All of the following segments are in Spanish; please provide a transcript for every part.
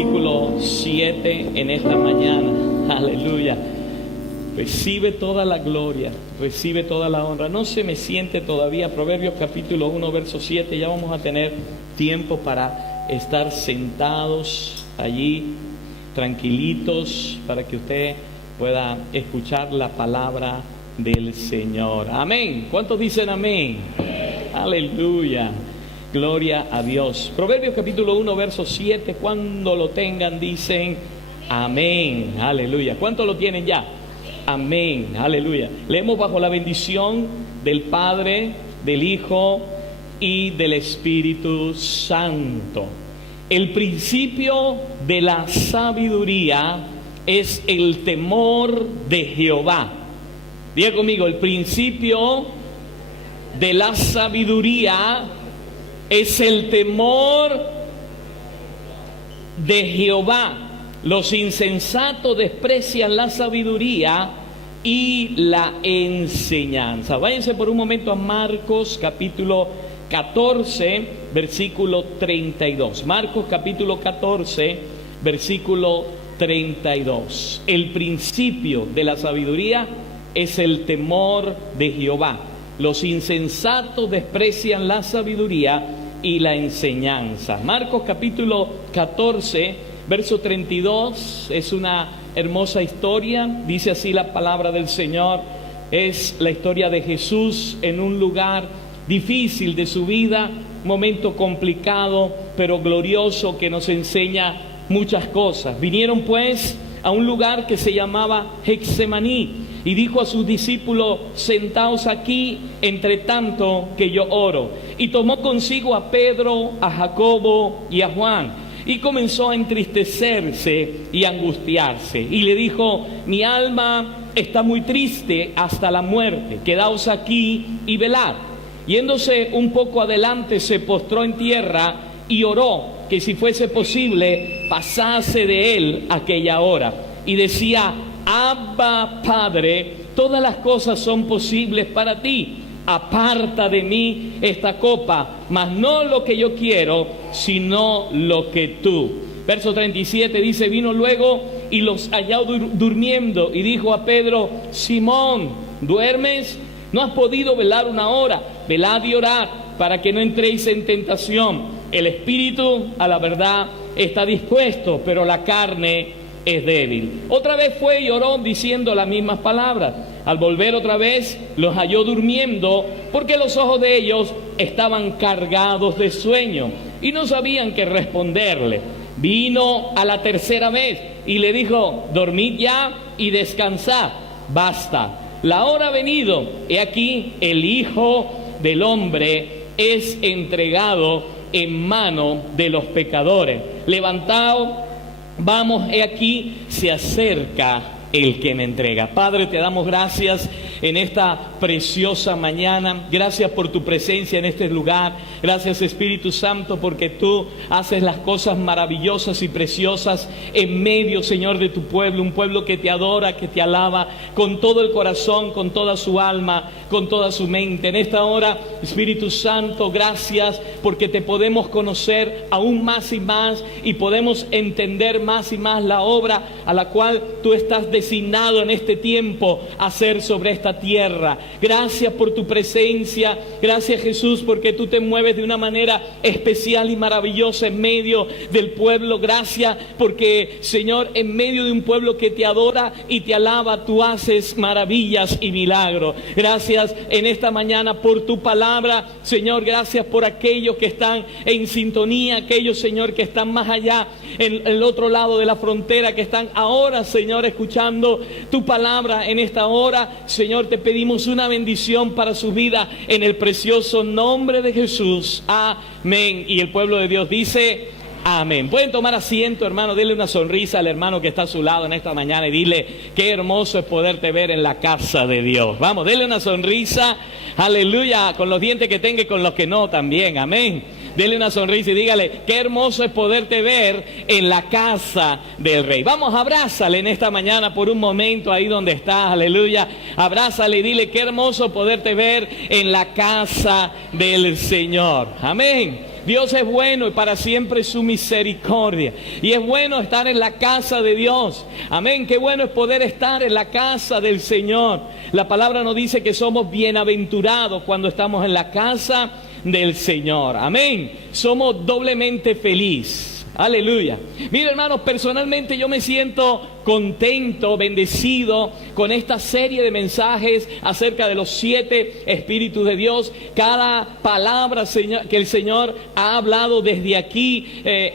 versículo 7 en esta mañana. Aleluya. Recibe toda la gloria, recibe toda la honra. No se me siente todavía. Proverbios capítulo 1, verso 7. Ya vamos a tener tiempo para estar sentados allí, tranquilitos, para que usted pueda escuchar la palabra del Señor. Amén. ¿Cuántos dicen amén? Aleluya. Gloria a Dios. Proverbios capítulo 1, verso 7. Cuando lo tengan, dicen amén. Aleluya. ¿Cuántos lo tienen ya? Amén. Aleluya. Leemos bajo la bendición del Padre, del Hijo y del Espíritu Santo. El principio de la sabiduría es el temor de Jehová. Diga conmigo, el principio de la sabiduría es el temor de Jehová. Los insensatos desprecian la sabiduría y la enseñanza. Váyanse por un momento a Marcos capítulo 14, versículo 32. Marcos capítulo 14, versículo 32. El principio de la sabiduría es el temor de Jehová. Los insensatos desprecian la sabiduría y la enseñanza. Marcos capítulo 14, verso 32, es una hermosa historia. Dice así la palabra del Señor. Es la historia de Jesús en un lugar difícil de su vida, momento complicado, pero glorioso, que nos enseña muchas cosas. Vinieron pues a un lugar que se llamaba Getsemaní, y dijo a sus discípulos: sentaos aquí, entre tanto que yo oro. Y tomó consigo a Pedro, a Jacobo y a Juan, y comenzó a entristecerse y a angustiarse. Y le dijo: mi alma está muy triste hasta la muerte, quedaos aquí y velad. Yéndose un poco adelante, se postró en tierra y oró que si fuese posible pasase de él aquella hora. Y decía: Abba, Padre, todas las cosas son posibles para ti. Aparta de mí esta copa, mas no lo que yo quiero, sino lo que tú. Verso 37 dice: vino luego y los halló durmiendo, y dijo a Pedro: Simón, ¿duermes? ¿No has podido velar una hora? Velad y orad, para que no entréis en tentación. El espíritu, a la verdad, está dispuesto, pero la carne es débil. Otra vez fue y oró diciendo las mismas palabras. Al volver otra vez, los halló durmiendo, porque los ojos de ellos estaban cargados de sueño y no sabían qué responderle. Vino a la tercera vez y le dijo: dormid ya y descansad, basta, la hora ha venido. He aquí, el Hijo del Hombre es entregado en mano de los pecadores. Levantaos, vamos, he aquí, se acerca el que me entrega. Padre, te damos gracias en esta preciosa mañana. Gracias por tu presencia en este lugar. Gracias, Espíritu Santo, porque tú haces las cosas maravillosas y preciosas en medio, Señor, de tu pueblo. Un pueblo que te adora, que te alaba con todo el corazón, con toda su alma, con toda su mente. En esta hora, Espíritu Santo, gracias porque te podemos conocer aún más y más, y podemos entender más y más la obra a la cual tú estás designado en este tiempo a hacer sobre esta tierra. Gracias por tu presencia. Gracias, Jesús, porque tú te mueves de una manera especial y maravillosa en medio del pueblo. Gracias porque, Señor, en medio de un pueblo que te adora y te alaba, tú haces maravillas y milagros. Gracias en esta mañana por tu palabra, Señor. Gracias por aquellos que están en sintonía, aquellos, Señor, que están más allá, en el otro lado de la frontera, que están ahora, Señor, escuchando tu palabra en esta hora. Señor, te pedimos una bendición para su vida en el precioso nombre de Jesús. Amén. Y el pueblo de Dios dice amén. Pueden tomar asiento, hermano. Denle una sonrisa al hermano que está a su lado en esta mañana y dile: qué hermoso es poderte ver en la casa de Dios. Vamos, denle una sonrisa. Aleluya. Con los dientes que tenga y con los que no también. Amén. Dele una sonrisa y dígale: qué hermoso es poderte ver en la casa del Rey. Vamos, abrázale en esta mañana por un momento ahí donde estás. Aleluya. Abrázale y dile: qué hermoso poderte ver en la casa del Señor. Amén. Dios es bueno y para siempre su misericordia. Y es bueno estar en la casa de Dios. Amén. Qué bueno es poder estar en la casa del Señor. La palabra nos dice que somos bienaventurados cuando estamos en la casa del Señor. Amén. Somos doblemente felices. Aleluya. Mira, hermanos, personalmente yo me siento contento, bendecido con esta serie de mensajes acerca de los 7 Espíritus de Dios. Cada palabra que el Señor ha hablado desde aquí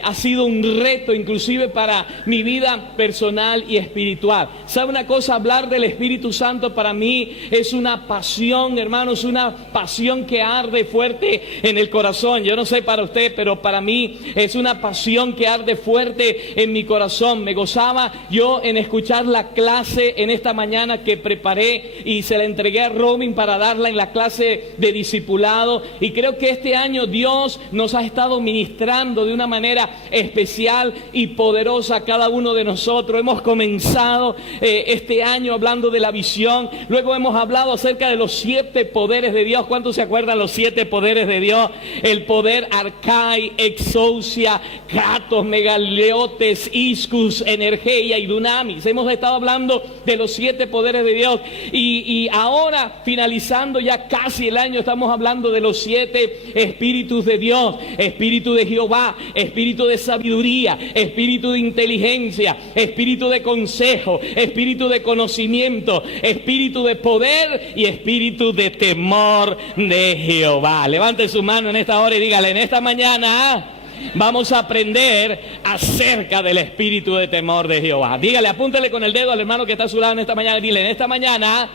ha sido un reto inclusive para mi vida personal y espiritual. ¿Sabe una cosa? Hablar del Espíritu Santo para mí es una pasión, hermanos, una pasión que arde fuerte en el corazón. Yo no sé para usted, pero para mí es una pasión que arde fuerte en mi corazón. Me gozaba yo en escuchar la clase en esta mañana que preparé y se la entregué a Robin para darla en la clase de discipulado, y creo que este año Dios nos ha estado ministrando de una manera especial y poderosa a cada uno de nosotros. Hemos comenzado este año hablando de la visión, luego hemos hablado acerca de los 7 poderes de Dios. ¿Cuántos se acuerdan los 7 poderes de Dios? El poder Arcai, Exousia, Kratos, Megaleotes, Iscus, Energeia y Dunamis. Hemos estado hablando de los 7 poderes de Dios, y ahora, finalizando ya casi el año, estamos hablando de los 7 Espíritus de Dios: Espíritu de Jehová, Espíritu de sabiduría, Espíritu de inteligencia, Espíritu de consejo, Espíritu de conocimiento, Espíritu de poder y Espíritu de temor de Jehová. Levante su mano en esta hora y dígale: en esta mañana vamos a aprender acerca del espíritu de temor de Jehová. Dígale, apúntele con el dedo al hermano que está a su lado en esta mañana y dile: en esta mañana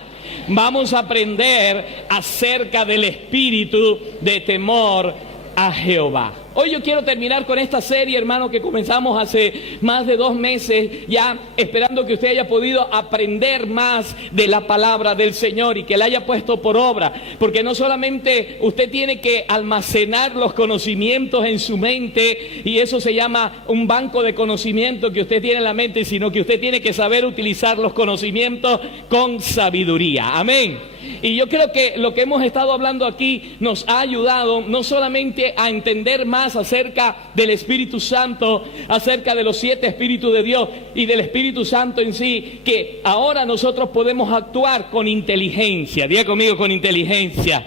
vamos a aprender acerca del espíritu de temor a Jehová. Hoy yo quiero terminar con esta serie, hermano, que comenzamos hace más de 2 meses, ya esperando que usted haya podido aprender más de la palabra del Señor y que la haya puesto por obra, porque no solamente usted tiene que almacenar los conocimientos en su mente, y eso se llama un banco de conocimiento que usted tiene en la mente, sino que usted tiene que saber utilizar los conocimientos con sabiduría. Amén. Y yo creo que lo que hemos estado hablando aquí nos ha ayudado no solamente a entender más acerca del Espíritu Santo, acerca de los 7 Espíritus de Dios y del Espíritu Santo en sí, que ahora nosotros podemos actuar con inteligencia. Diga conmigo: con inteligencia.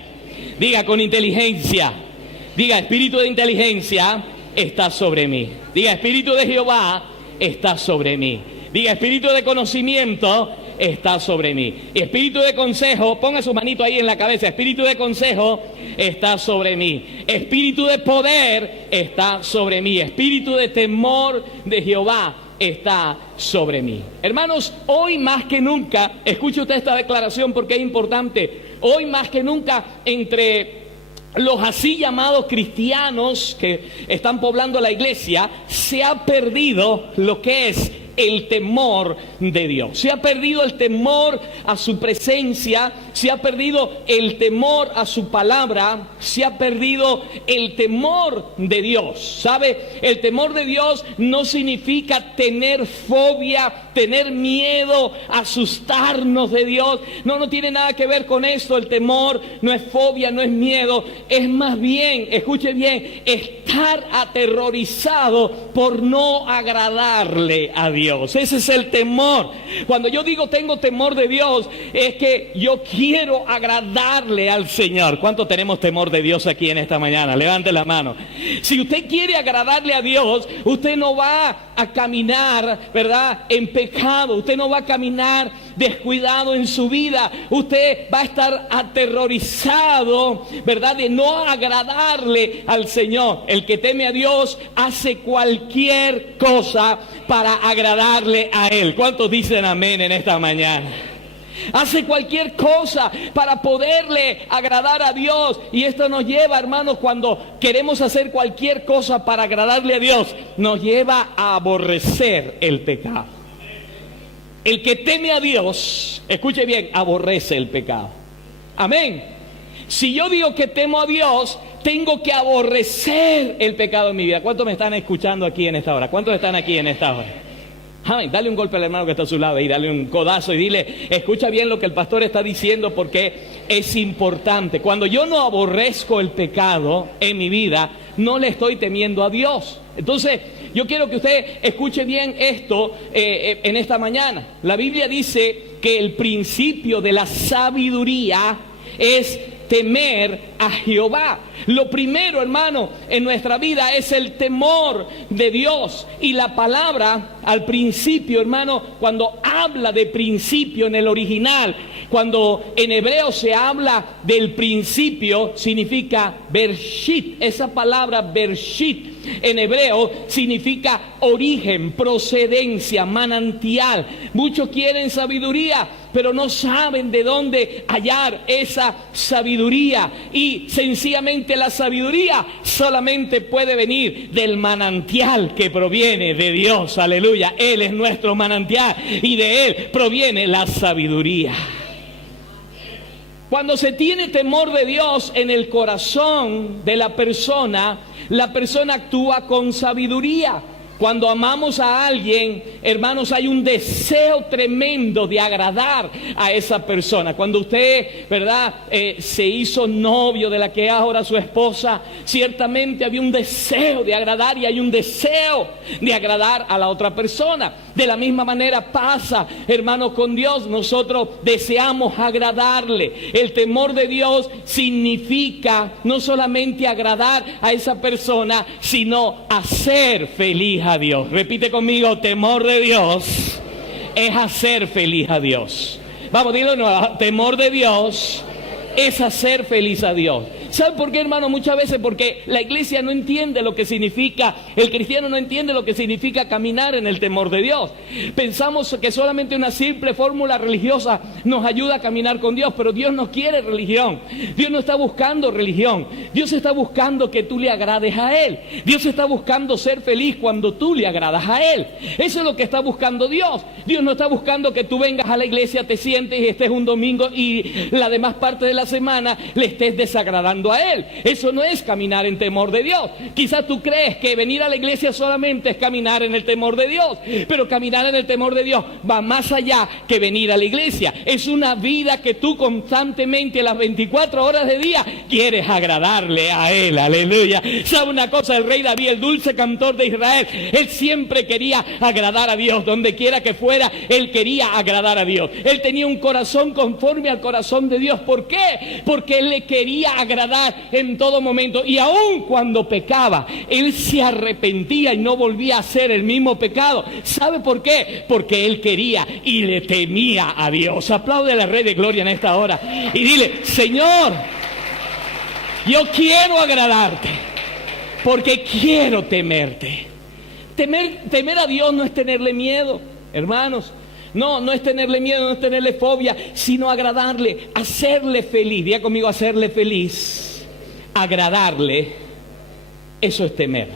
Diga: con inteligencia. Diga: Espíritu de inteligencia está sobre mí. Diga: Espíritu de Jehová está sobre mí. Diga: Espíritu de conocimiento está sobre mí. Espíritu de consejo, ponga su manito ahí en la cabeza: Espíritu de consejo está sobre mí. Espíritu de poder está sobre mí. Espíritu de temor de Jehová está sobre mí. Hermanos, hoy más que nunca, escuche usted esta declaración porque es importante. Hoy más que nunca, entre los así llamados cristianos que están poblando la iglesia, se ha perdido lo que es el temor de Dios. Se ha perdido el temor a su presencia, se ha perdido el temor a su palabra, se ha perdido el temor de Dios. ¿Sabe? El temor de Dios no significa tener fobia, tener miedo, asustarnos de Dios. No tiene nada que ver con esto. El temor no es fobia, no es miedo. Es más bien, escuche bien, estar aterrorizado por no agradarle a Dios. Ese es el temor. Cuando yo digo tengo temor de Dios, es que yo quiero agradarle al Señor. ¿Cuánto tenemos temor de Dios aquí en esta mañana? Levante la mano. Si usted quiere agradarle a Dios, usted no va a caminar, ¿verdad?, en pecado. Usted no va a caminar descuidado en su vida. Usted va a estar aterrorizado, ¿verdad?, de no agradarle al Señor. El que teme a Dios hace cualquier cosa para agradarle a Él. ¿Cuántos dicen amén en esta mañana? Hace cualquier cosa para poderle agradar a Dios. Y esto nos lleva, hermanos, cuando queremos hacer cualquier cosa para agradarle a Dios, nos lleva a aborrecer el pecado. El que teme a Dios, escuche bien, aborrece el pecado. Amén. Si yo digo que temo a Dios, tengo que aborrecer el pecado en mi vida. ¿Cuántos me están escuchando aquí en esta hora? ¿Cuántos están aquí en esta hora? Amén. Dale un golpe al hermano que está a su lado y dale un codazo y dile: escucha bien lo que el pastor está diciendo, porque es importante. Cuando yo no aborrezco el pecado en mi vida, no le estoy temiendo a Dios. Entonces, yo quiero que usted escuche bien esto en esta mañana. La Biblia dice que el principio de la sabiduría es temer a Jehová. Lo primero, hermano, en nuestra vida es el temor de Dios. Y la palabra al principio, hermano, cuando habla de principio en el original, cuando en hebreo se habla del principio, significa Bereshit. Esa palabra Bereshit en hebreo significa origen, procedencia, manantial. Muchos quieren sabiduría, pero no saben de dónde hallar esa sabiduría. Y sencillamente la sabiduría solamente puede venir del manantial que proviene de Dios. Aleluya. Él es nuestro manantial y de Él proviene la sabiduría. Cuando se tiene temor de Dios en el corazón de la persona actúa con sabiduría. Cuando amamos a alguien, hermanos, hay un deseo tremendo de agradar a esa persona. Cuando usted, ¿verdad?, se hizo novio de la que es ahora su esposa, ciertamente había un deseo de agradar y hay un deseo de agradar a la otra persona. De la misma manera pasa, hermanos, con Dios. Nosotros deseamos agradarle. El temor de Dios significa no solamente agradar a esa persona, sino hacer feliz a Dios. Repite conmigo: temor de Dios es hacer feliz a Dios. Vamos, dilo de nuevo: temor de Dios es hacer feliz a Dios. ¿Sabe por qué, hermano? Muchas veces porque la iglesia no entiende lo que significa, el cristiano no entiende lo que significa caminar en el temor de Dios. Pensamos que solamente una simple fórmula religiosa nos ayuda a caminar con Dios, pero Dios no quiere religión. Dios no está buscando religión. Dios está buscando que tú le agrades a Él. Dios está buscando ser feliz cuando tú le agradas a Él. Eso es lo que está buscando Dios. Dios no está buscando que tú vengas a la iglesia, te sientes y estés un domingo y la demás parte de la semana le estés desagradando a Él. Eso no es caminar en temor de Dios. Quizás tú crees que venir a la iglesia solamente es caminar en el temor de Dios, pero caminar en el temor de Dios va más allá que venir a la iglesia. Es una vida que tú constantemente, las 24 horas de día, quieres agradarle a Él. Aleluya. ¿Sabe una cosa? El rey David, el dulce cantor de Israel, él siempre quería agradar a Dios. Donde quiera que fuera, él quería agradar a Dios. Él tenía un corazón conforme al corazón de Dios. ¿Por qué? Porque él le quería agradar en todo momento, y aun cuando pecaba, él se arrepentía y no volvía a hacer el mismo pecado. ¿Sabe por qué? Porque él quería y le temía a Dios. Aplaude al Rey de Gloria en esta hora y dile: Señor, yo quiero agradarte porque quiero temerte. Temer a Dios no es tenerle miedo, hermanos. No es tenerle miedo, no es tenerle fobia, sino agradarle, hacerle feliz. Diga conmigo: hacerle feliz. Agradarle, eso es temerle.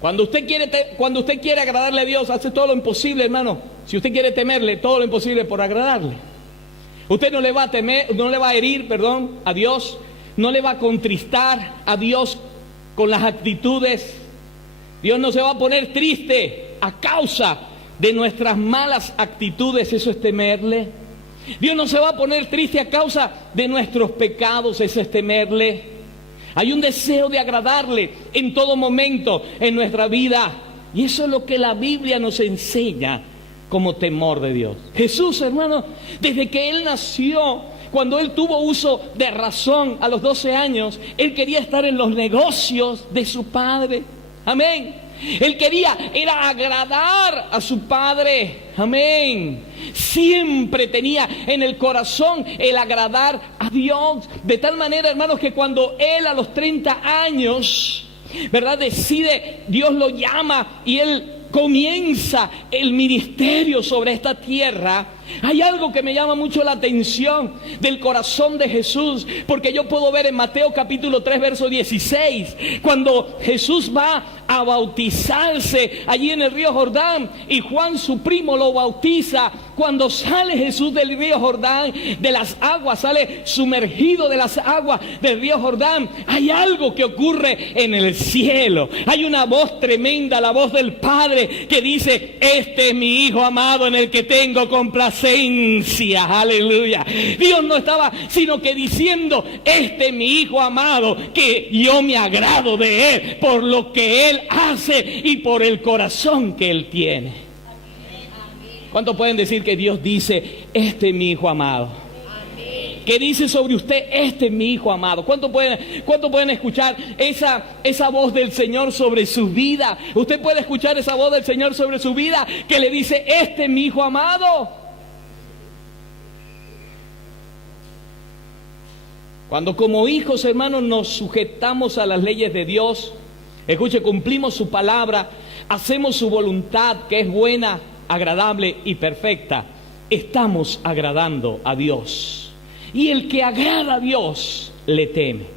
Cuando usted quiere agradarle a Dios, hace todo lo imposible, hermano. Si usted quiere temerle, todo lo imposible por agradarle. Usted no le va a herir a Dios, no le va a contristar a Dios con las actitudes. Dios no se va a poner triste a causa de nuestras malas actitudes. Eso es temerle. Dios no se va a poner triste a causa de nuestros pecados. Eso es temerle. Hay un deseo de agradarle en todo momento en nuestra vida, y eso es lo que la Biblia nos enseña como temor de Dios. Jesús, hermano, desde que Él nació, cuando Él tuvo uso de razón a los 12 años, Él quería estar en los negocios de su Padre. Amén. Él era agradar a su Padre. Amén. Siempre tenía en el corazón el agradar a Dios. De tal manera, hermanos, que cuando Él a los 30 años, ¿verdad?, decide, Dios lo llama y Él comienza el ministerio sobre esta tierra. Hay algo que me llama mucho la atención del corazón de Jesús, porque yo puedo ver en Mateo capítulo 3 verso 16, cuando Jesús va a bautizarse allí en el río Jordán y Juan, su primo, lo bautiza. Cuando sale Jesús del río Jordán, de las aguas, sale sumergido de las aguas del río Jordán, hay algo que ocurre en el cielo. Hay una voz tremenda, la voz del Padre, que dice: este es mi Hijo amado en el que tengo complacencia. complacencia, aleluya. Dios no estaba sino que diciendo: este es mi hijo amado, que yo me agrado de él por lo que él hace y por el corazón que él tiene. ¿Cuántos pueden decir que Dios dice: este es mi hijo amado? Que dice sobre usted: este es mi hijo amado. ¿Cuánto pueden escuchar esa voz del Señor sobre su vida? Usted puede escuchar esa voz del Señor sobre su vida que le dice: este es mi hijo amado. Cuando como hijos, hermanos, nos sujetamos a las leyes de Dios, escuche, cumplimos su palabra, hacemos su voluntad, que es buena, agradable y perfecta, estamos agradando a Dios. Y el que agrada a Dios le teme.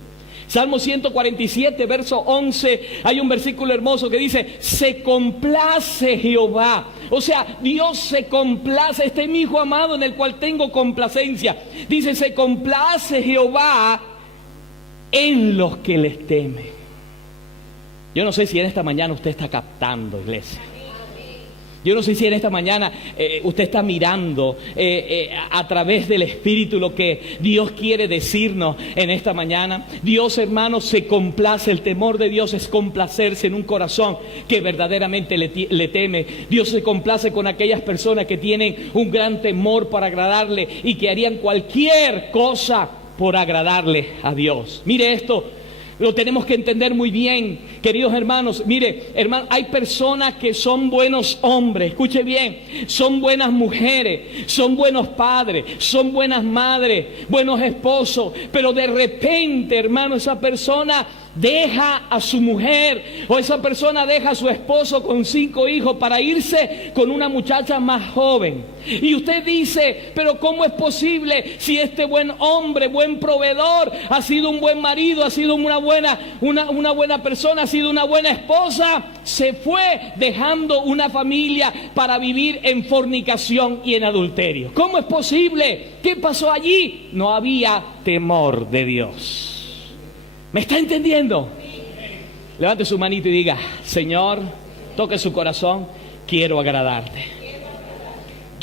Salmo 147, verso 11, hay un versículo hermoso que dice: se complace Jehová. O sea, Dios se complace. Este es mi hijo amado en el cual tengo complacencia. Dice: se complace Jehová en los que les temen. Yo no sé si en esta mañana usted está captando, iglesia. Yo no sé si en esta mañana usted está mirando a través del Espíritu lo que Dios quiere decirnos en esta mañana. Dios, hermanos, se complace. El temor de Dios es complacerse en un corazón que verdaderamente le teme. Dios se complace con aquellas personas que tienen un gran temor para agradarle y que harían cualquier cosa por agradarle a Dios. Mire esto. Lo tenemos que entender muy bien, queridos hermanos. Mire, hermano, hay personas que son buenos hombres, escuche bien, son buenas mujeres, son buenos padres, son buenas madres, buenos esposos, pero de repente, hermano, esa persona deja a su mujer, o esa persona deja a su esposo con 5 hijos para irse con una muchacha más joven. Y usted dice: pero ¿cómo es posible si este buen hombre, buen proveedor, ha sido un buen marido, ha sido una buena persona, ha sido una buena esposa, se fue dejando una familia para vivir en fornicación y en adulterio? ¿Cómo es posible? ¿Qué pasó allí? No había temor de Dios. ¿Me está entendiendo? Levante su manito y diga: Señor, toque su corazón, quiero agradarte.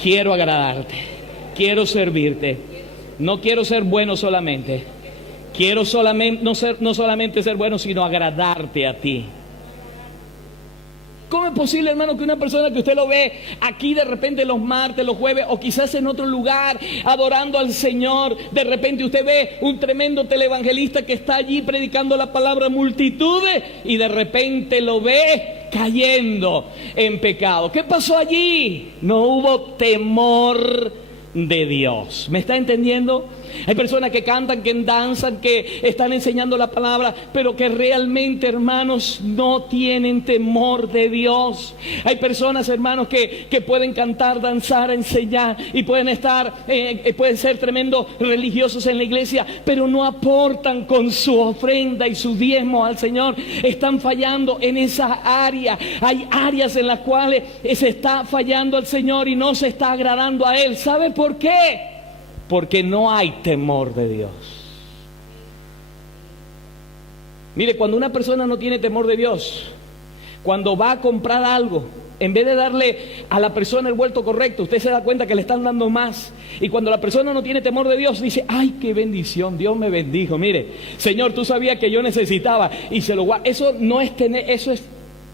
Quiero agradarte. Quiero servirte. No quiero ser bueno solamente. Quiero no solamente ser bueno, sino agradarte a ti. ¿Cómo es posible, hermano, que una persona que usted lo ve aquí de repente los martes, los jueves, o quizás en otro lugar adorando al Señor, de repente usted ve un tremendo televangelista que está allí predicando la palabra a multitudes y de repente lo ve cayendo en pecado? ¿Qué pasó allí? No hubo temor de Dios. ¿Me está entendiendo? Hay personas que cantan, que danzan, que están enseñando la palabra, pero que realmente, hermanos, no tienen temor de Dios. Hay personas, hermanos, que pueden cantar, danzar, enseñar y pueden ser tremendos religiosos en la iglesia, pero no aportan con su ofrenda y su diezmo al Señor. Están fallando en esa área. Hay áreas en las cuales se está fallando al Señor y no se está agradando a Él. ¿Sabe por qué? Porque no hay temor de Dios. Mire, cuando una persona no tiene temor de Dios, cuando va a comprar algo, en vez de darle a la persona el vuelto correcto, usted se da cuenta que le están dando más. Y cuando la persona no tiene temor de Dios, dice: ay, qué bendición, Dios me bendijo. Mire, Señor, tú sabías que yo necesitaba y se lo guarda. Eso es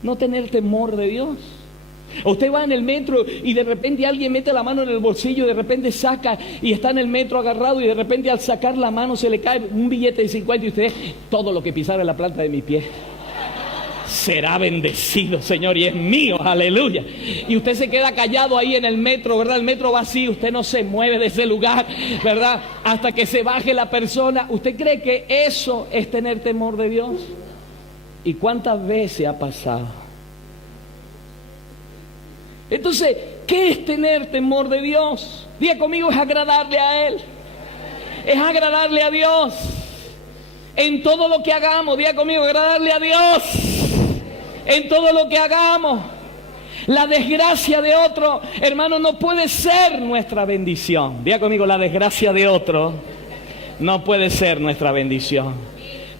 no tener temor de Dios. Usted va en el metro y de repente alguien mete la mano en el bolsillo, de repente saca y está en el metro agarrado y de repente al sacar la mano se le cae un billete de 50 y usted: todo lo que pisara en la planta de mi pie será bendecido, Señor, y es mío, aleluya. Y usted se queda callado ahí en el metro, ¿verdad? El metro vacío, usted no se mueve de ese lugar, ¿verdad? Hasta que se baje la persona. ¿Usted cree que eso es tener temor de Dios? ¿Y cuántas veces ha pasado? Entonces, ¿qué es tener temor de Dios? Diga conmigo: es agradarle a Él. Es agradarle a Dios. En todo lo que hagamos, diga conmigo: agradarle a Dios. En todo lo que hagamos. La desgracia de otro, hermano, no puede ser nuestra bendición. Diga conmigo: la desgracia de otro no puede ser nuestra bendición.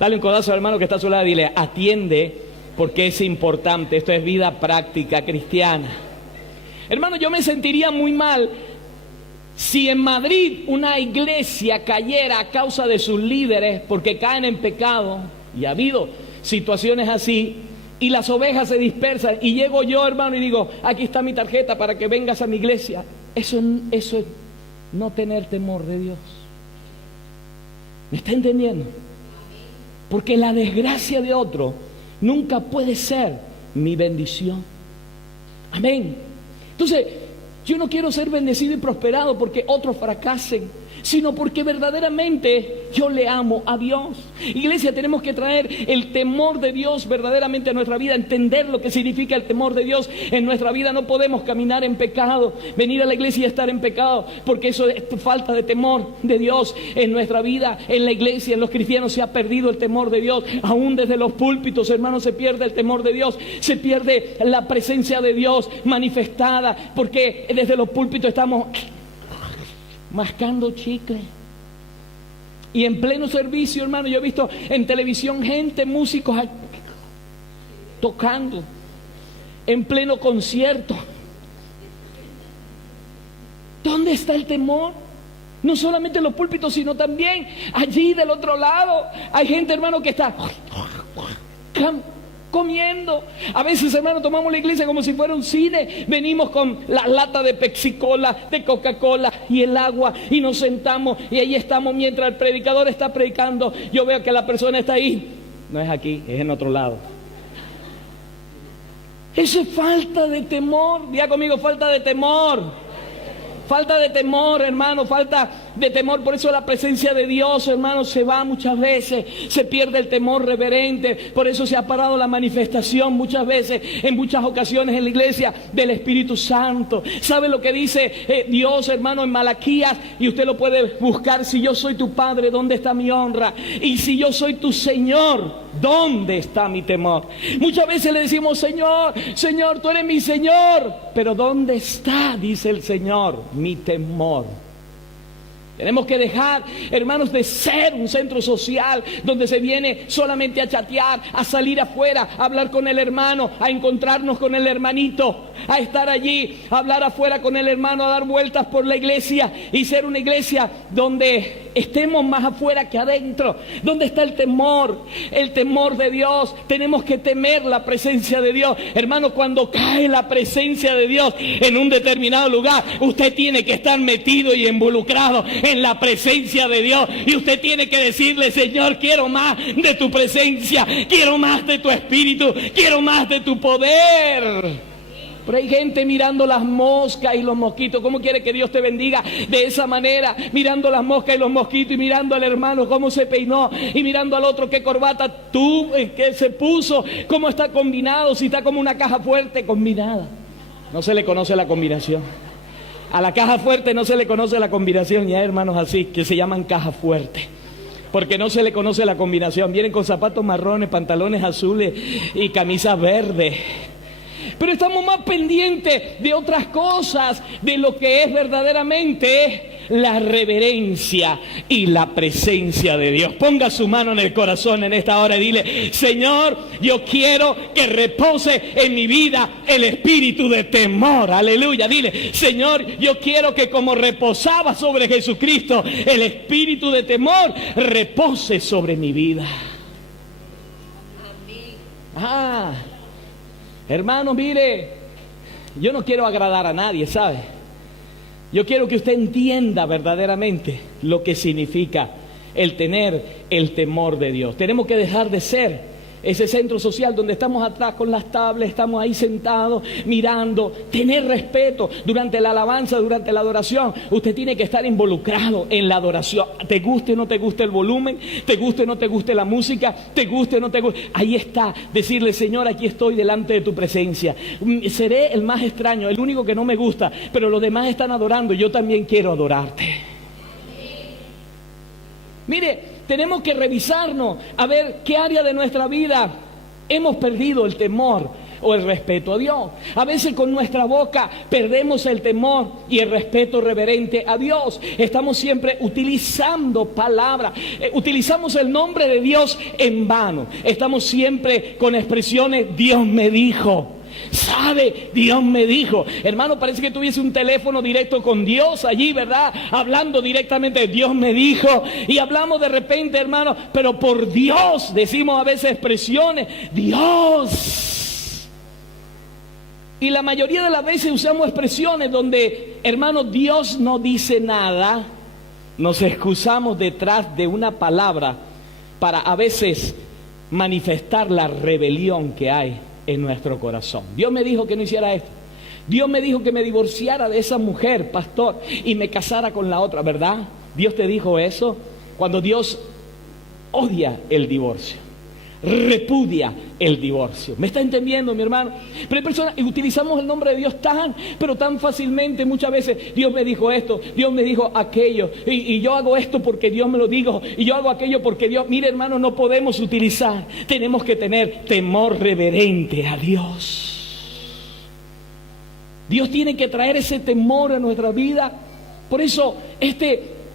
Dale un codazo al hermano que está a su lado y dile: atiende, porque es importante. Esto es vida práctica cristiana. Hermano, yo me sentiría muy mal Si en Madrid una iglesia cayera a causa de sus líderes porque caen en pecado, y ha habido situaciones así, y las ovejas se dispersan, y llego yo, hermano, y digo, aquí está mi tarjeta para que vengas a mi iglesia, eso es no tener temor de Dios. ¿Me está entendiendo? Porque la desgracia de otro nunca puede ser mi bendición. Amén. Entonces, yo no quiero ser bendecido y prosperado porque otros fracasen, sino porque verdaderamente yo le amo a Dios. Iglesia, tenemos que traer el temor de Dios verdaderamente a nuestra vida, entender lo que significa el temor de Dios en nuestra vida. No podemos caminar en pecado, venir a la iglesia y estar en pecado, porque eso es falta de temor de Dios en nuestra vida. En la iglesia, en los cristianos se ha perdido el temor de Dios. Aún desde los púlpitos, hermanos, se pierde el temor de Dios, se pierde la presencia de Dios manifestada, porque desde los púlpitos estamos mascando chicle. Y en pleno servicio, hermano, yo he visto en televisión gente, músicos tocando en pleno concierto. ¿Dónde está el temor? No solamente en los púlpitos, sino también allí del otro lado. Hay gente, hermano, que está comiendo. A veces, hermano, tomamos la iglesia como si fuera un cine. Venimos con la lata de Pepsi-Cola, de Coca-Cola y el agua, y nos sentamos y ahí estamos mientras el predicador está predicando. Yo veo que la persona está ahí. No es aquí, es en otro lado. Eso es falta de temor. Diga conmigo, falta de temor. Falta de temor, hermano, falta de temor. Por eso la presencia de Dios, hermano, se va muchas veces. Se pierde el temor reverente. Por eso se ha parado la manifestación muchas veces, en muchas ocasiones en la iglesia, del Espíritu Santo. ¿Sabe lo que dice Dios, hermano, en Malaquías? Y usted lo puede buscar. Si yo soy tu Padre, ¿dónde está mi honra? Y si yo soy tu Señor, ¿dónde está mi temor? Muchas veces le decimos, Señor, Señor, tú eres mi Señor. Pero ¿dónde está, dice el Señor, mi temor? Tenemos que dejar, hermanos, de ser un centro social donde se viene solamente a chatear, a salir afuera, a hablar con el hermano, a encontrarnos con el hermanito, a estar allí, a hablar afuera con el hermano, a dar vueltas por la iglesia y ser una iglesia donde estemos más afuera que adentro. ¿Dónde está el temor? El temor de Dios. Tenemos que temer la presencia de Dios. Hermano, cuando cae la presencia de Dios en un determinado lugar, usted tiene que estar metido y involucrado en la presencia de Dios, y usted tiene que decirle, Señor, quiero más de tu presencia, quiero más de tu espíritu, quiero más de tu poder. Pero hay gente mirando las moscas y los mosquitos. ¿Cómo quiere que Dios te bendiga de esa manera? Mirando las moscas y los mosquitos, y mirando al hermano cómo se peinó, y mirando al otro qué corbata que se puso, cómo está combinado, si está como una caja fuerte combinada. No se le conoce la combinación. A la caja fuerte no se le conoce la combinación. Y hay hermanos así que se llaman caja fuerte, porque no se le conoce la combinación. Vienen con zapatos marrones, pantalones azules y camisas verdes. Pero estamos más pendientes de otras cosas, de lo que es verdaderamente la reverencia y la presencia de Dios. Ponga su mano en el corazón en esta hora y dile, Señor, yo quiero que repose en mi vida el espíritu de temor. Aleluya. Dile, Señor, yo quiero que como reposaba sobre Jesucristo, el espíritu de temor repose sobre mi vida. Hermano, mire, yo no quiero agradar a nadie, ¿sabe? Yo quiero que usted entienda verdaderamente lo que significa el tener el temor de Dios. Tenemos que dejar de ser ese centro social donde estamos atrás con las tablets, estamos ahí sentados mirando. Tener respeto durante la alabanza, durante la adoración. Usted tiene que estar involucrado en la adoración. Te guste o no te guste el volumen, te guste o no te guste la música, te guste o no te guste. Ahí está, decirle, Señor, aquí estoy delante de tu presencia. Seré el más extraño, el único que no me gusta, pero los demás están adorando, yo también quiero adorarte. Mire, tenemos que revisarnos a ver qué área de nuestra vida hemos perdido el temor o el respeto a Dios. A veces con nuestra boca perdemos el temor y el respeto reverente a Dios. Estamos siempre utilizando palabras, utilizamos el nombre de Dios en vano. Estamos siempre con expresiones, Dios me dijo. ¿Sabe? Dios me dijo. Hermano, parece que tuviese un teléfono directo con Dios allí, ¿verdad? Hablando directamente, Dios me dijo. Y hablamos de repente, hermano, pero por Dios, decimos a veces expresiones, Dios. Y la mayoría de las veces usamos expresiones donde, hermano, Dios no dice nada. Nos excusamos detrás de una palabra para a veces manifestar la rebelión que hay en nuestro corazón. Dios me dijo que no hiciera esto. Dios me dijo que me divorciara de esa mujer, pastor, y me casara con la otra, ¿verdad? Dios te dijo eso. Cuando Dios odia el divorcio, repudia el divorcio. ¿Me está entendiendo, mi hermano? Pero hay personas, y utilizamos el nombre de Dios pero tan fácilmente, muchas veces. Dios me dijo esto, Dios me dijo aquello, y yo hago esto porque Dios me lo dijo, y yo hago aquello porque Dios. Mire, hermano, no podemos utilizar. Tenemos que tener temor reverente a Dios. Dios tiene que traer ese temor a nuestra vida. Por eso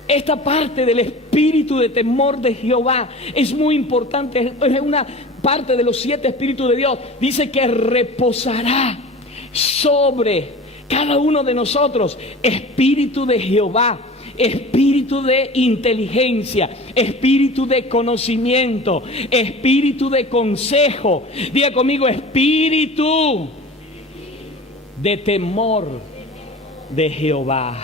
esta parte del espíritu de temor de Jehová es muy importante. Es una parte de los 7 espíritus de Dios. Dice que reposará sobre cada uno de nosotros. Espíritu de Jehová, espíritu de inteligencia, espíritu de conocimiento, espíritu de consejo. Diga conmigo, espíritu de temor de Jehová.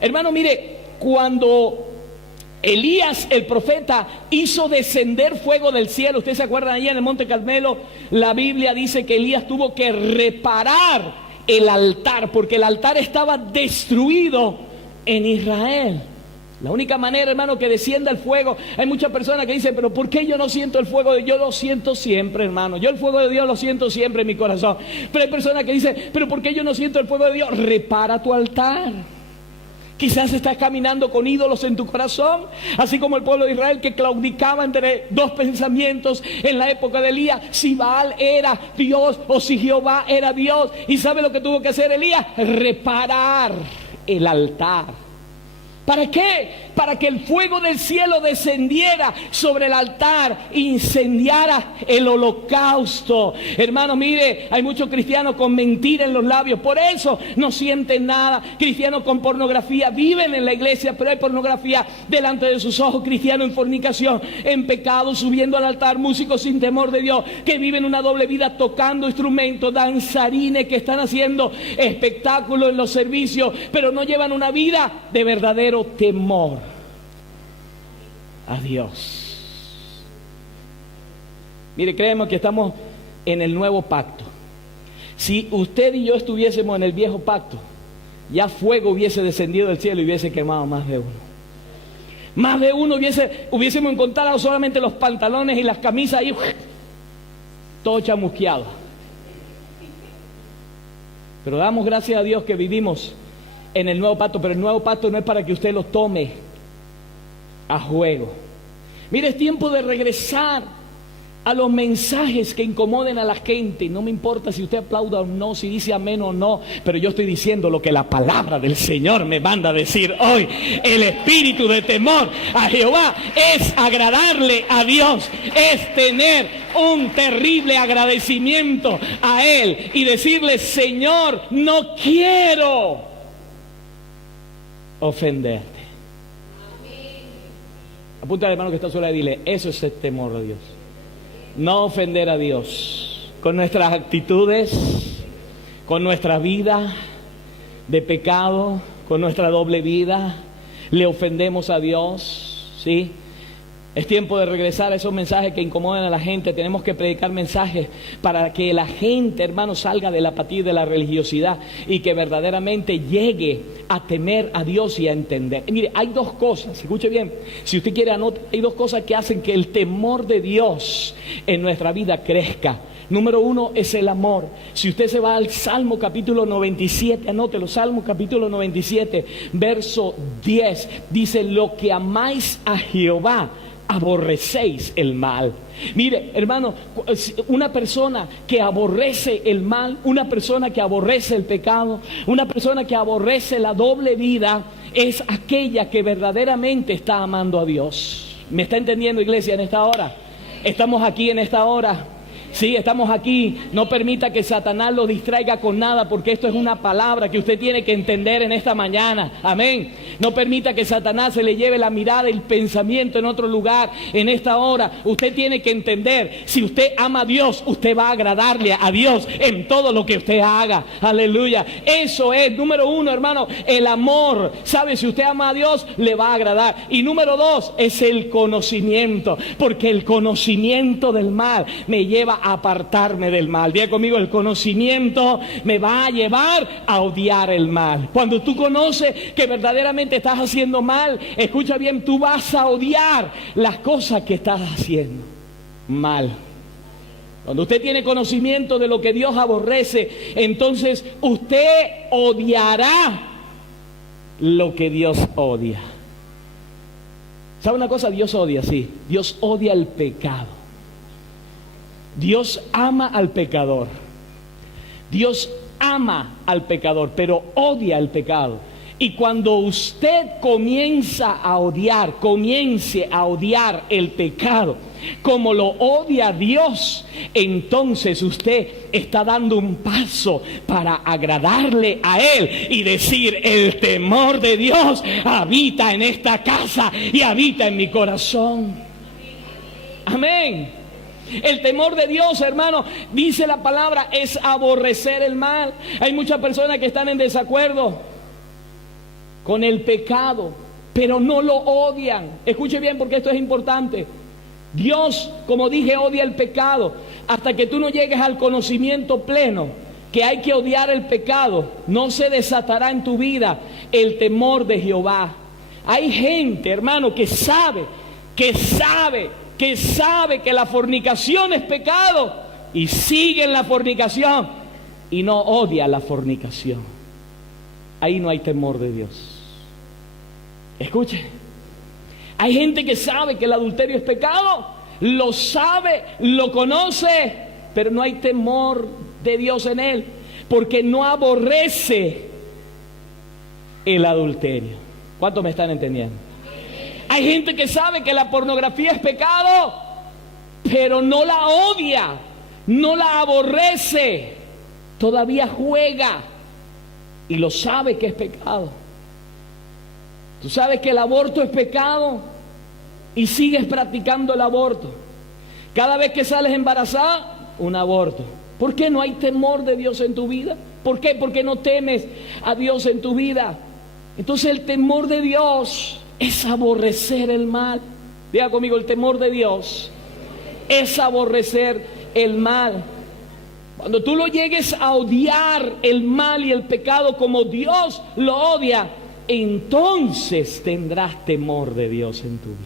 Hermano, mire, cuando Elías el profeta hizo descender fuego del cielo, ustedes se acuerdan allá en el Monte Carmelo, la Biblia dice que Elías tuvo que reparar el altar, porque el altar estaba destruido en Israel. La única manera, hermano, que descienda el fuego. Hay muchas personas que dicen, pero ¿por qué yo no siento el fuego de Dios? Yo lo siento siempre, hermano. Yo el fuego de Dios lo siento siempre en mi corazón. Pero hay personas que dicen, pero ¿por qué yo no siento el fuego de Dios? Repara tu altar. Quizás estás caminando con ídolos en tu corazón, así como el pueblo de Israel que claudicaba entre dos pensamientos en la época de Elías: si Baal era Dios o si Jehová era Dios. ¿Y sabe lo que tuvo que hacer Elías? Reparar el altar. ¿Para qué? Para que el fuego del cielo descendiera sobre el altar, incendiara el holocausto. Hermano, mire, hay muchos cristianos con mentira en los labios, por eso no sienten nada. Cristianos con pornografía, viven en la iglesia, pero hay pornografía delante de sus ojos. Cristianos en fornicación, en pecado, subiendo al altar. Músicos sin temor de Dios, que viven una doble vida, tocando instrumentos, danzarines que están haciendo espectáculos en los servicios, pero no llevan una vida de verdadero temor a Dios. Mire, créeme que estamos en el nuevo pacto. Si usted y yo estuviésemos en el viejo pacto, ya fuego hubiese descendido del cielo y hubiese quemado más de uno. Más de uno hubiésemos encontrado solamente los pantalones y las camisas ahí, todo chamusqueado. Pero damos gracias a Dios que vivimos en el nuevo pacto, pero el nuevo pacto no es para que usted lo tome a juego. Mire, es tiempo de regresar a los mensajes que incomoden a la gente. No me importa si usted aplauda o no, si dice amén o no, pero yo estoy diciendo lo que la palabra del Señor me manda a decir hoy. El espíritu de temor a Jehová es agradarle a Dios, es tener un terrible agradecimiento a Él y decirle: Señor, no quiero ofenderte. Apunta al hermano que está sola y dile: eso es el temor a Dios. No ofender a Dios con nuestras actitudes, con nuestra vida de pecado, con nuestra doble vida. Le ofendemos a Dios, ¿sí? Es tiempo de regresar a esos mensajes que incomodan a la gente. Tenemos que predicar mensajes para que la gente, hermano, salga de la apatía y de la religiosidad y que verdaderamente llegue a temer a Dios y a entender. Y mire, hay dos cosas, escuche bien, si usted quiere anotar, hay dos cosas que hacen que el temor de Dios en nuestra vida crezca. Número uno es el amor. Si usted se va al Salmo capítulo 97, anótelo, Salmo capítulo 97, verso 10, dice: lo que amáis a Jehová, aborrecéis el mal. Mire, hermano, una persona que aborrece el mal, una persona que aborrece el pecado, una persona que aborrece la doble vida, es aquella que verdaderamente está amando a Dios. ¿Me está entendiendo, iglesia, en esta hora? Estamos aquí en esta hora. Sí, estamos aquí. No permita que Satanás lo distraiga con nada, porque esto es una palabra que usted tiene que entender en esta mañana. Amén. No permita que Satanás se le lleve la mirada y el pensamiento en otro lugar en esta hora. Usted tiene que entender, si usted ama a Dios, usted va a agradarle a Dios en todo lo que usted haga. Aleluya. Eso es, número uno, hermano, el amor. ¿Sabe? Si usted ama a Dios, le va a agradar. Y número dos, es el conocimiento. Porque el conocimiento del mal me lleva a apartarme del mal. Diga conmigo, el conocimiento me va a llevar a odiar el mal. Cuando tú conoces que verdaderamente estás haciendo mal, escucha bien, tú vas a odiar las cosas que estás haciendo mal. Cuando usted tiene conocimiento de lo que Dios aborrece, entonces usted odiará lo que Dios odia. ¿Sabe una cosa? Dios odia, sí. Dios odia el pecado. Dios ama al pecador. Dios ama al pecador, pero odia el pecado. Y cuando usted comience a odiar el pecado como lo odia Dios, entonces usted está dando un paso para agradarle a Él y decir: el temor de Dios habita en esta casa y habita en mi corazón. Amén. El temor de Dios, hermano, dice la palabra, es aborrecer el mal. Hay muchas personas que están en desacuerdo con el pecado, pero no lo odian. Escuche bien, porque esto es importante. Dios, como dije, odia el pecado. Hasta que tú no llegues al conocimiento pleno que hay que odiar el pecado, no se desatará en tu vida el temor de Jehová. Hay gente, hermano, que sabe que la fornicación es pecado y sigue en la fornicación y no odia la fornicación. Ahí no hay temor de Dios. Escuche, hay gente que sabe que el adulterio es pecado, lo sabe, lo conoce, pero no hay temor de Dios en él, porque no aborrece el adulterio. ¿Cuántos me están entendiendo? Hay gente que sabe que la pornografía es pecado, pero no la odia, no la aborrece, todavía juega y lo sabe que es pecado. Tú sabes que el aborto es pecado y sigues practicando el aborto. Cada vez que sales embarazada, un aborto. ¿Por qué no hay temor de Dios en tu vida? ¿Por qué? Porque no temes a Dios en tu vida. Entonces el temor de Dios es aborrecer el mal. Diga conmigo, el temor de Dios es aborrecer el mal. Cuando tú lo llegues a odiar el mal y el pecado como Dios lo odia, entonces tendrás temor de Dios en tu vida.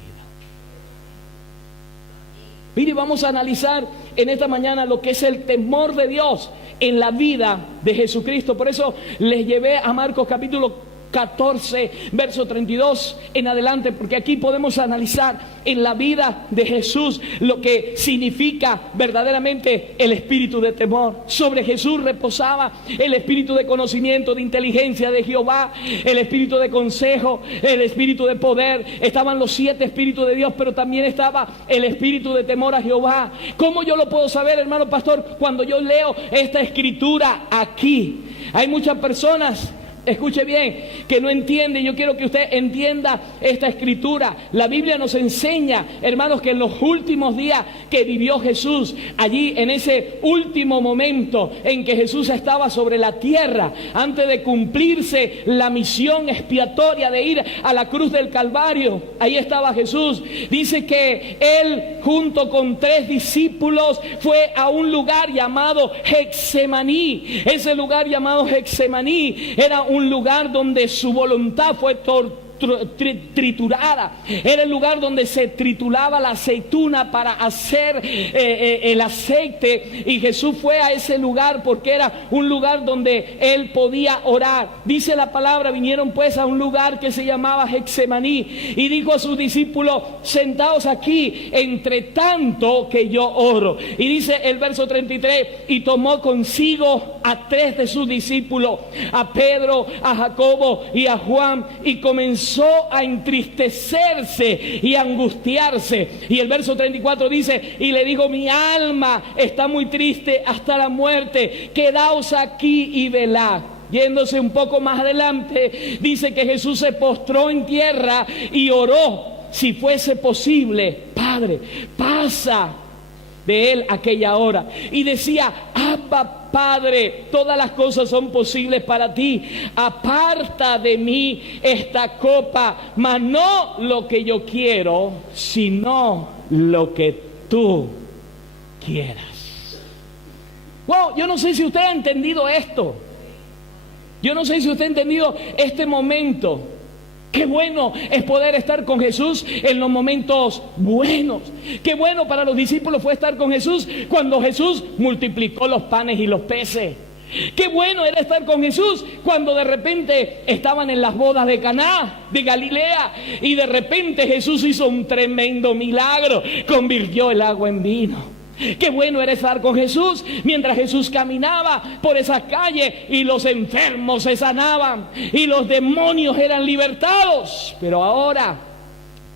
Mire, vamos a analizar en esta mañana lo que es el temor de Dios en la vida de Jesucristo. Por eso les llevé a Marcos capítulo 14, verso 32 en adelante, porque aquí podemos analizar en la vida de Jesús lo que significa verdaderamente el espíritu de temor. Sobre Jesús reposaba el espíritu de conocimiento, de inteligencia de Jehová, el espíritu de consejo, el espíritu de poder. Estaban los 7 espíritus de Dios, pero también estaba el espíritu de temor a Jehová. ¿Cómo yo lo puedo saber, hermano pastor? Cuando yo leo esta escritura aquí. Hay muchas personas, escuche bien, que no entiende. Yo quiero que usted entienda esta escritura. La Biblia nos enseña, hermanos, que en los últimos días que vivió Jesús, allí en ese último momento en que Jesús estaba sobre la tierra, antes de cumplirse la misión expiatoria de ir a la cruz del Calvario, ahí estaba Jesús. Dice que él, junto con 3 discípulos, fue a un lugar llamado Getsemaní. Ese lugar llamado Getsemaní era un lugar donde su voluntad fue triturada. Era el lugar donde se trituraba la aceituna para hacer el aceite, y Jesús fue a ese lugar porque era un lugar donde él podía orar. Dice la palabra: vinieron pues a un lugar que se llamaba Getsemaní, y dijo a sus discípulos: sentaos aquí entre tanto que yo oro. Y dice el verso 33: y tomó consigo a 3 de sus discípulos, a Pedro, a Jacobo y a Juan, y comenzó comenzó a entristecerse y a angustiarse. Y el verso 34 dice, y le dijo, mi alma está muy triste hasta la muerte, quedaos aquí y velad. Yéndose un poco más adelante, dice que Jesús se postró en tierra y oró, si fuese posible, Padre, pasa de él aquella hora. Y decía, Abba, Padre, todas las cosas son posibles para ti. Aparta de mí esta copa, mas no lo que yo quiero, sino lo que tú quieras. Wow, yo no sé si usted ha entendido esto. Yo no sé si usted ha entendido este momento. Qué bueno es poder estar con Jesús en los momentos buenos. Qué bueno para los discípulos fue estar con Jesús cuando Jesús multiplicó los panes y los peces. Qué bueno era estar con Jesús cuando de repente estaban en las bodas de Caná, de Galilea, y de repente Jesús hizo un tremendo milagro, convirtió el agua en vino. Qué bueno era estar con Jesús mientras Jesús caminaba por esas calles y los enfermos se sanaban y los demonios eran libertados. Pero ahora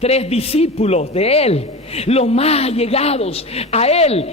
3 discípulos de él, los más allegados a él,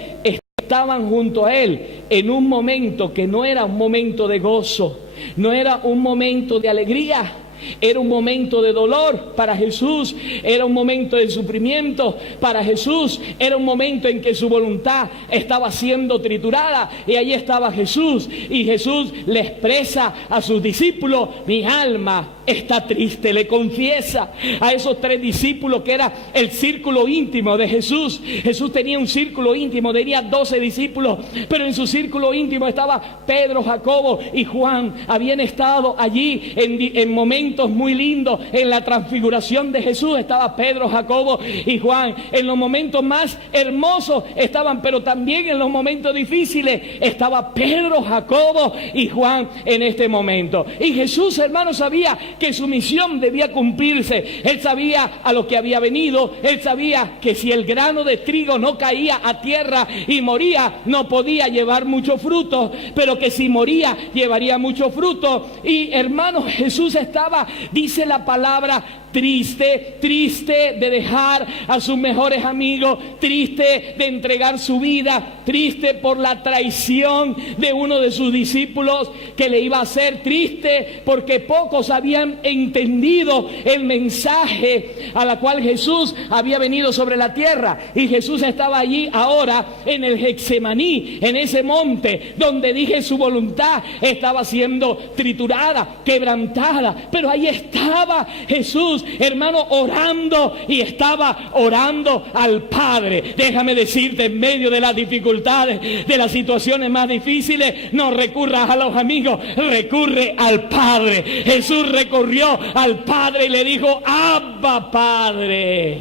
estaban junto a él en un momento que no era un momento de gozo, no era un momento de alegría. Era un momento de dolor para Jesús, era un momento de sufrimiento para Jesús, era un momento en que su voluntad estaba siendo triturada, y ahí estaba Jesús, y Jesús le expresa a sus discípulos, mi alma está triste, le confiesa a esos 3 discípulos que era el círculo íntimo de Jesús. Jesús tenía un círculo íntimo, tenía 12 discípulos, pero en su círculo íntimo estaba Pedro, Jacobo y Juan. Habían estado allí en momentos muy lindos. En la transfiguración de Jesús estaba Pedro, Jacobo y Juan. En los momentos más hermosos estaban, pero también en los momentos difíciles estaba Pedro, Jacobo y Juan en este momento. Y Jesús, hermano, sabía que su misión debía cumplirse. Él sabía a lo que había venido. Él sabía que si el grano de trigo no caía a tierra y moría, no podía llevar mucho fruto, pero que si moría, llevaría mucho fruto. Y hermano, Jesús estaba, dice la palabra, triste de dejar a sus mejores amigos, triste de entregar su vida, triste por la traición de uno de sus discípulos que le iba a hacer, triste porque pocos habían entendido el mensaje a la cual Jesús había venido sobre la tierra. Y Jesús estaba allí ahora en el Getsemaní, en ese monte donde, dije, su voluntad estaba siendo triturada, quebrantada, pero ahí estaba Jesús, hermano, orando, y estaba orando al Padre. Déjame decirte, en medio de las dificultades, de las situaciones más difíciles, no recurras a los amigos, recurre al Padre. Jesús recurrió al Padre y le dijo, Abba, Padre.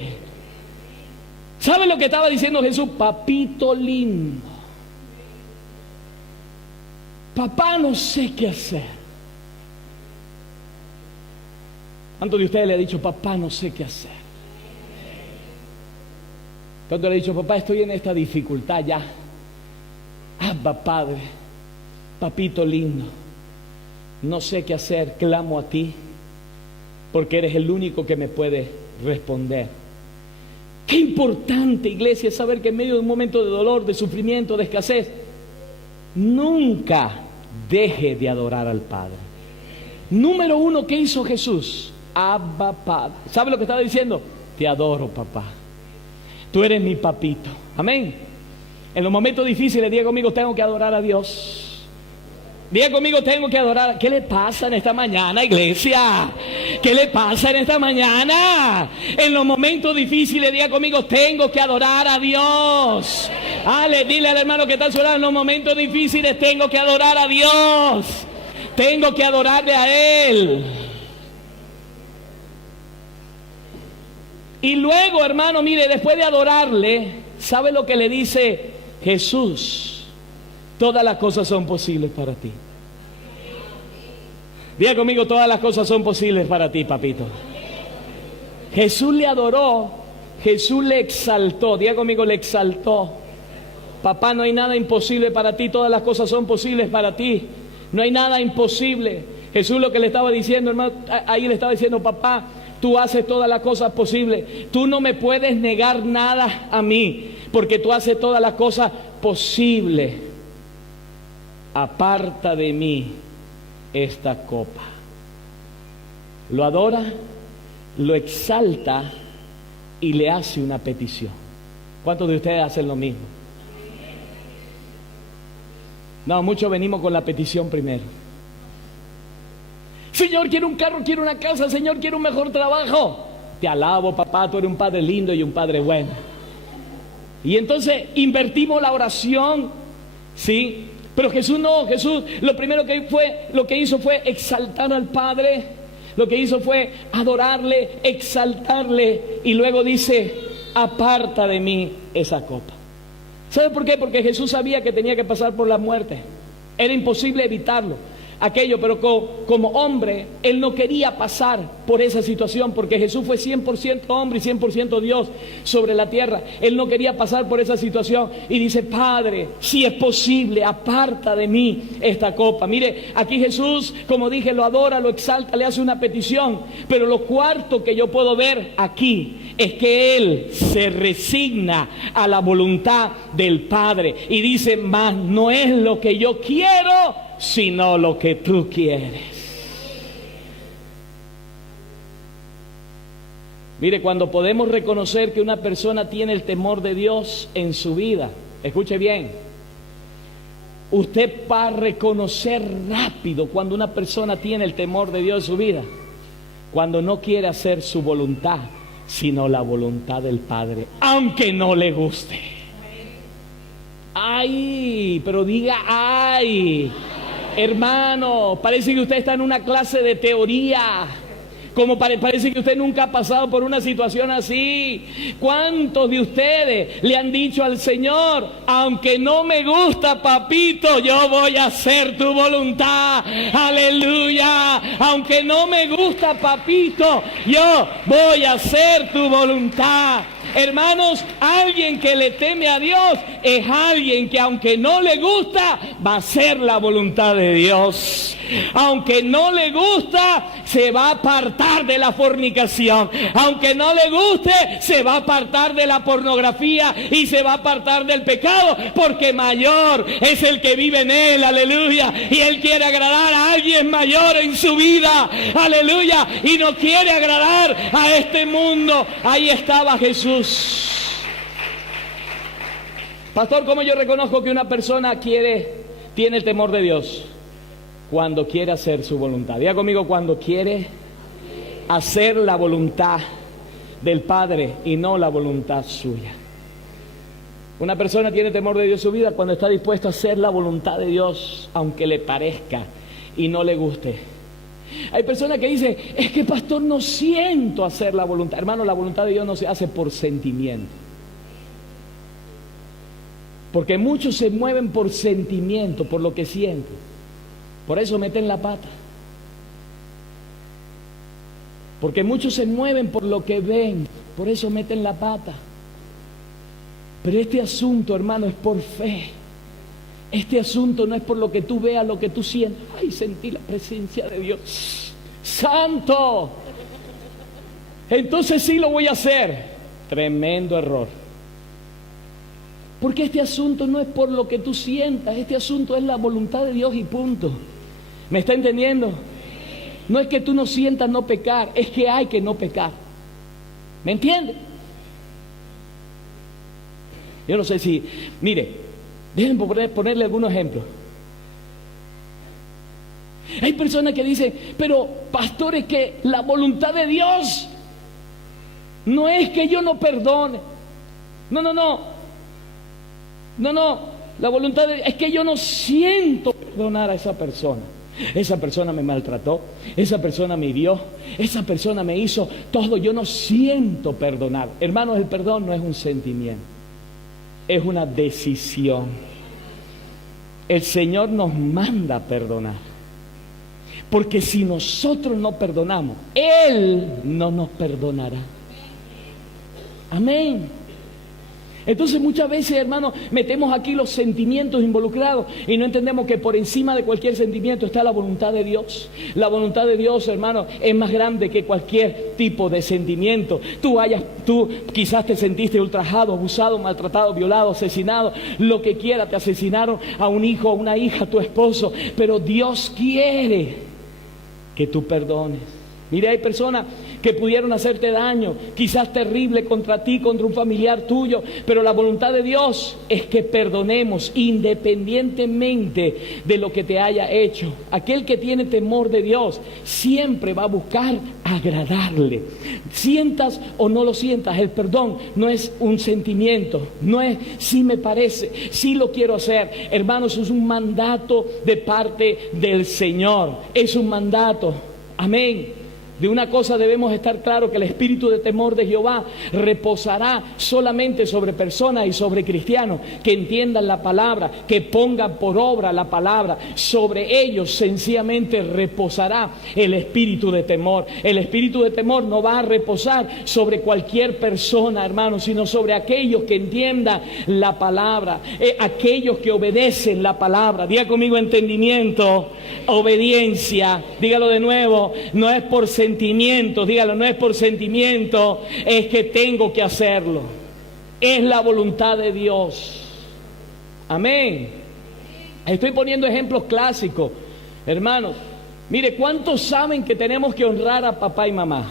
¿Sabe lo que estaba diciendo Jesús? Papito lindo, papá, no sé qué hacer. ¿Cuántos de ustedes le ha dicho, papá, no sé qué hacer? ¿Cuántos le ha dicho, papá, estoy en esta dificultad ya? Abba, Padre, papito lindo, no sé qué hacer, clamo a ti, porque eres el único que me puede responder. Qué importante, iglesia, saber que en medio de un momento de dolor, de sufrimiento, de escasez, nunca deje de adorar al Padre. Número 1, ¿qué hizo Jesús? Abba, Padre. ¿Sabe lo que estaba diciendo? Te adoro, papá. Tú eres mi papito. Amén. En los momentos difíciles, diga conmigo, tengo que adorar a Dios. Diga conmigo, tengo que adorar. ¿Qué le pasa en esta mañana, iglesia? ¿Qué le pasa en esta mañana? En los momentos difíciles, diga conmigo, tengo que adorar a Dios. Dile al hermano que está a su lado, en los momentos difíciles tengo que adorar a Dios. Tengo que adorarle a Él. Y luego, hermano, mire, después de adorarle, ¿sabe lo que le dice Jesús? Todas las cosas son posibles para ti. Diga conmigo, todas las cosas son posibles para ti, papito. Jesús le adoró, Jesús le exaltó. Diga conmigo, le exaltó. Papá, no hay nada imposible para ti, todas las cosas son posibles para ti. No hay nada imposible. Jesús lo que le estaba diciendo, hermano, ahí le estaba diciendo, papá, tú haces todas las cosas posibles. Tú no me puedes negar nada a mí, porque tú haces todas las cosas posibles. Aparta de mí esta copa. Lo adora, lo exalta y le hace una petición. ¿Cuántos de ustedes hacen lo mismo? No, muchos venimos con la petición primero. Señor, quiero un carro, quiero una casa. Señor, quiero un mejor trabajo. Te alabo, papá, tú eres un padre lindo y un padre bueno. Y entonces invertimos la oración, ¿sí? Pero Jesús no. Jesús lo primero que hizo fue exaltar al Padre. Lo que hizo fue adorarle, exaltarle, y luego dice: aparta de mí esa copa. ¿Sabe por qué? Porque Jesús sabía que tenía que pasar por la muerte. Era imposible evitarlo, aquello, pero como hombre, Él no quería pasar por esa situación, porque Jesús fue 100% hombre y 100% Dios sobre la tierra. Él no quería pasar por esa situación y dice: Padre, si es posible, aparta de mí esta copa. Mire, aquí Jesús, como dije, lo adora, lo exalta, le hace una petición, pero lo cuarto que yo puedo ver aquí es que Él se resigna a la voluntad del Padre y dice: mas no es lo que yo quiero, sino lo que tú quieres. Mire, cuando podemos reconocer que una persona tiene el temor de Dios en su vida, escuche bien, usted va a reconocer rápido cuando una persona tiene el temor de Dios en su vida, cuando no quiere hacer su voluntad, sino la voluntad del Padre, aunque no le guste. Ay, pero diga ay. Hermano, parece que usted está en una clase de teoría, como parece que usted nunca ha pasado por una situación así. ¿Cuántos de ustedes le han dicho al Señor: aunque no me gusta, papito, yo voy a hacer tu voluntad? Aleluya. Aunque no me gusta, papito, yo voy a hacer tu voluntad. Hermanos, alguien que le teme a Dios es alguien que, aunque no le gusta, va a hacer la voluntad de Dios. Aunque no le gusta, se va a apartar de la fornicación. Aunque no le guste, se va a apartar de la pornografía y se va a apartar del pecado, porque mayor es el que vive en él. Aleluya. Y él quiere agradar a alguien mayor en su vida. Aleluya. Y no quiere agradar a este mundo. Ahí estaba Jesús. Pastor, ¿cómo yo reconozco que una persona tiene el temor de Dios? Cuando quiere hacer su voluntad. Diga conmigo: cuando quiere hacer la voluntad del Padre y no la voluntad suya. Una persona tiene temor de Dios en su vida cuando está dispuesto a hacer la voluntad de Dios, aunque le parezca y no le guste. Hay personas que dicen: es que, pastor, no siento hacer la voluntad. Hermano, la voluntad de Dios no se hace por sentimiento. Porque muchos se mueven por sentimiento, por lo que sienten. Por eso meten la pata. Porque muchos se mueven por lo que ven. Por eso meten la pata. Pero este asunto, hermano, es por fe. Este asunto no es por lo que tú veas, lo que tú sientas. Ay, sentí la presencia de Dios. ¡Santo! Entonces sí lo voy a hacer. Tremendo error. Porque este asunto no es por lo que tú sientas. Este asunto es la voluntad de Dios y punto. ¿Me está entendiendo? No es que tú no sientas no pecar, es que hay que no pecar. ¿Me entiende? Yo no sé si... Mire, déjenme ponerle algunos ejemplos. Hay personas que dicen: pero pastor, es que la voluntad de Dios no es que yo no perdone. No, la voluntad de Dios es que yo no siento perdonar a esa persona. Esa persona me maltrató, esa persona me hirió, esa persona me hizo todo, yo no siento perdonar. Hermanos, el perdón no es un sentimiento, es una decisión. El Señor nos manda a perdonar, porque si nosotros no perdonamos, Él no nos perdonará. Amén. Entonces muchas veces, hermanos, metemos aquí los sentimientos involucrados y no entendemos que por encima de cualquier sentimiento está la voluntad de Dios. La voluntad de Dios, hermano, es más grande que cualquier tipo de sentimiento. Tú quizás te sentiste ultrajado, abusado, maltratado, violado, asesinado, lo que quiera, te asesinaron a un hijo, a una hija, a tu esposo, pero Dios quiere que tú perdones. Mire, hay personas que pudieron hacerte daño, quizás terrible contra ti, contra un familiar tuyo, pero la voluntad de Dios es que perdonemos independientemente de lo que te haya hecho. Aquel que tiene temor de Dios siempre va a buscar agradarle. Sientas o no lo sientas, el perdón no es un sentimiento, no es si me parece, si lo quiero hacer. Hermanos, es un mandato de parte del Señor, es un mandato. Amén. De una cosa debemos estar claros, que el espíritu de temor de Jehová reposará solamente sobre personas y sobre cristianos que entiendan la palabra, que pongan por obra la palabra. Sobre ellos sencillamente reposará el espíritu de temor. El espíritu de temor no va a reposar sobre cualquier persona, hermanos, sino sobre aquellos que entiendan la palabra, aquellos que obedecen la palabra. Diga conmigo: entendimiento, obediencia. Dígalo de nuevo, no es por sentimientos, dígalo, no es por sentimiento, es que tengo que hacerlo. Es la voluntad de Dios. Amén. Estoy poniendo ejemplos clásicos, hermanos. Mire, ¿cuántos saben que tenemos que honrar a papá y mamá?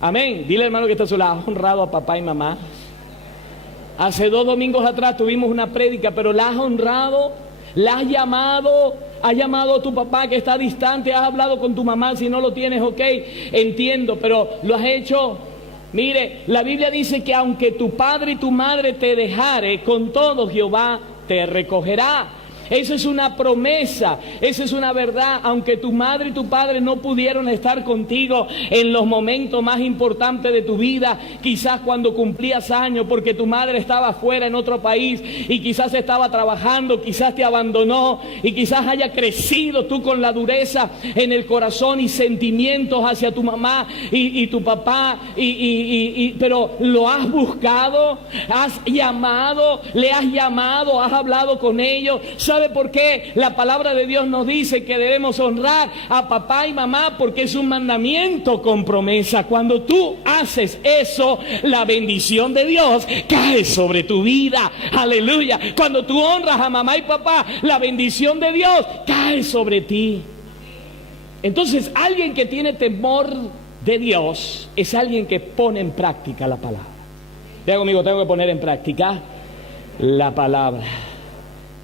Amén. Dile, hermano, que está a su lado: ¿has honrado a papá y mamá? Hace 2 domingos atrás tuvimos una prédica, pero ¿la has honrado? ¿La has llamado? ¿Has llamado a tu papá que está distante? ¿Has hablado con tu mamá? Si no lo tienes, ok, entiendo, pero ¿lo has hecho? Mire, la Biblia dice que aunque tu padre y tu madre te dejare, con todo Jehová te recogerá. Eso es una promesa, esa es una verdad. Aunque tu madre y tu padre no pudieron estar contigo en los momentos más importantes de tu vida, quizás cuando cumplías años, porque tu madre estaba fuera en otro país y quizás estaba trabajando, quizás te abandonó y quizás haya crecido tú con la dureza en el corazón y sentimientos hacia tu mamá y tu papá, pero lo has buscado, has llamado, le has llamado, has hablado con ellos. ¿Sabe por qué? La palabra de Dios nos dice que debemos honrar a papá y mamá, porque es un mandamiento con promesa. Cuando tú haces eso, la bendición de Dios cae sobre tu vida. Aleluya. Cuando tú honras a mamá y papá, la bendición de Dios cae sobre ti. Entonces, alguien que tiene temor de Dios es alguien que pone en práctica la palabra. Diga conmigo: tengo que poner en práctica la palabra.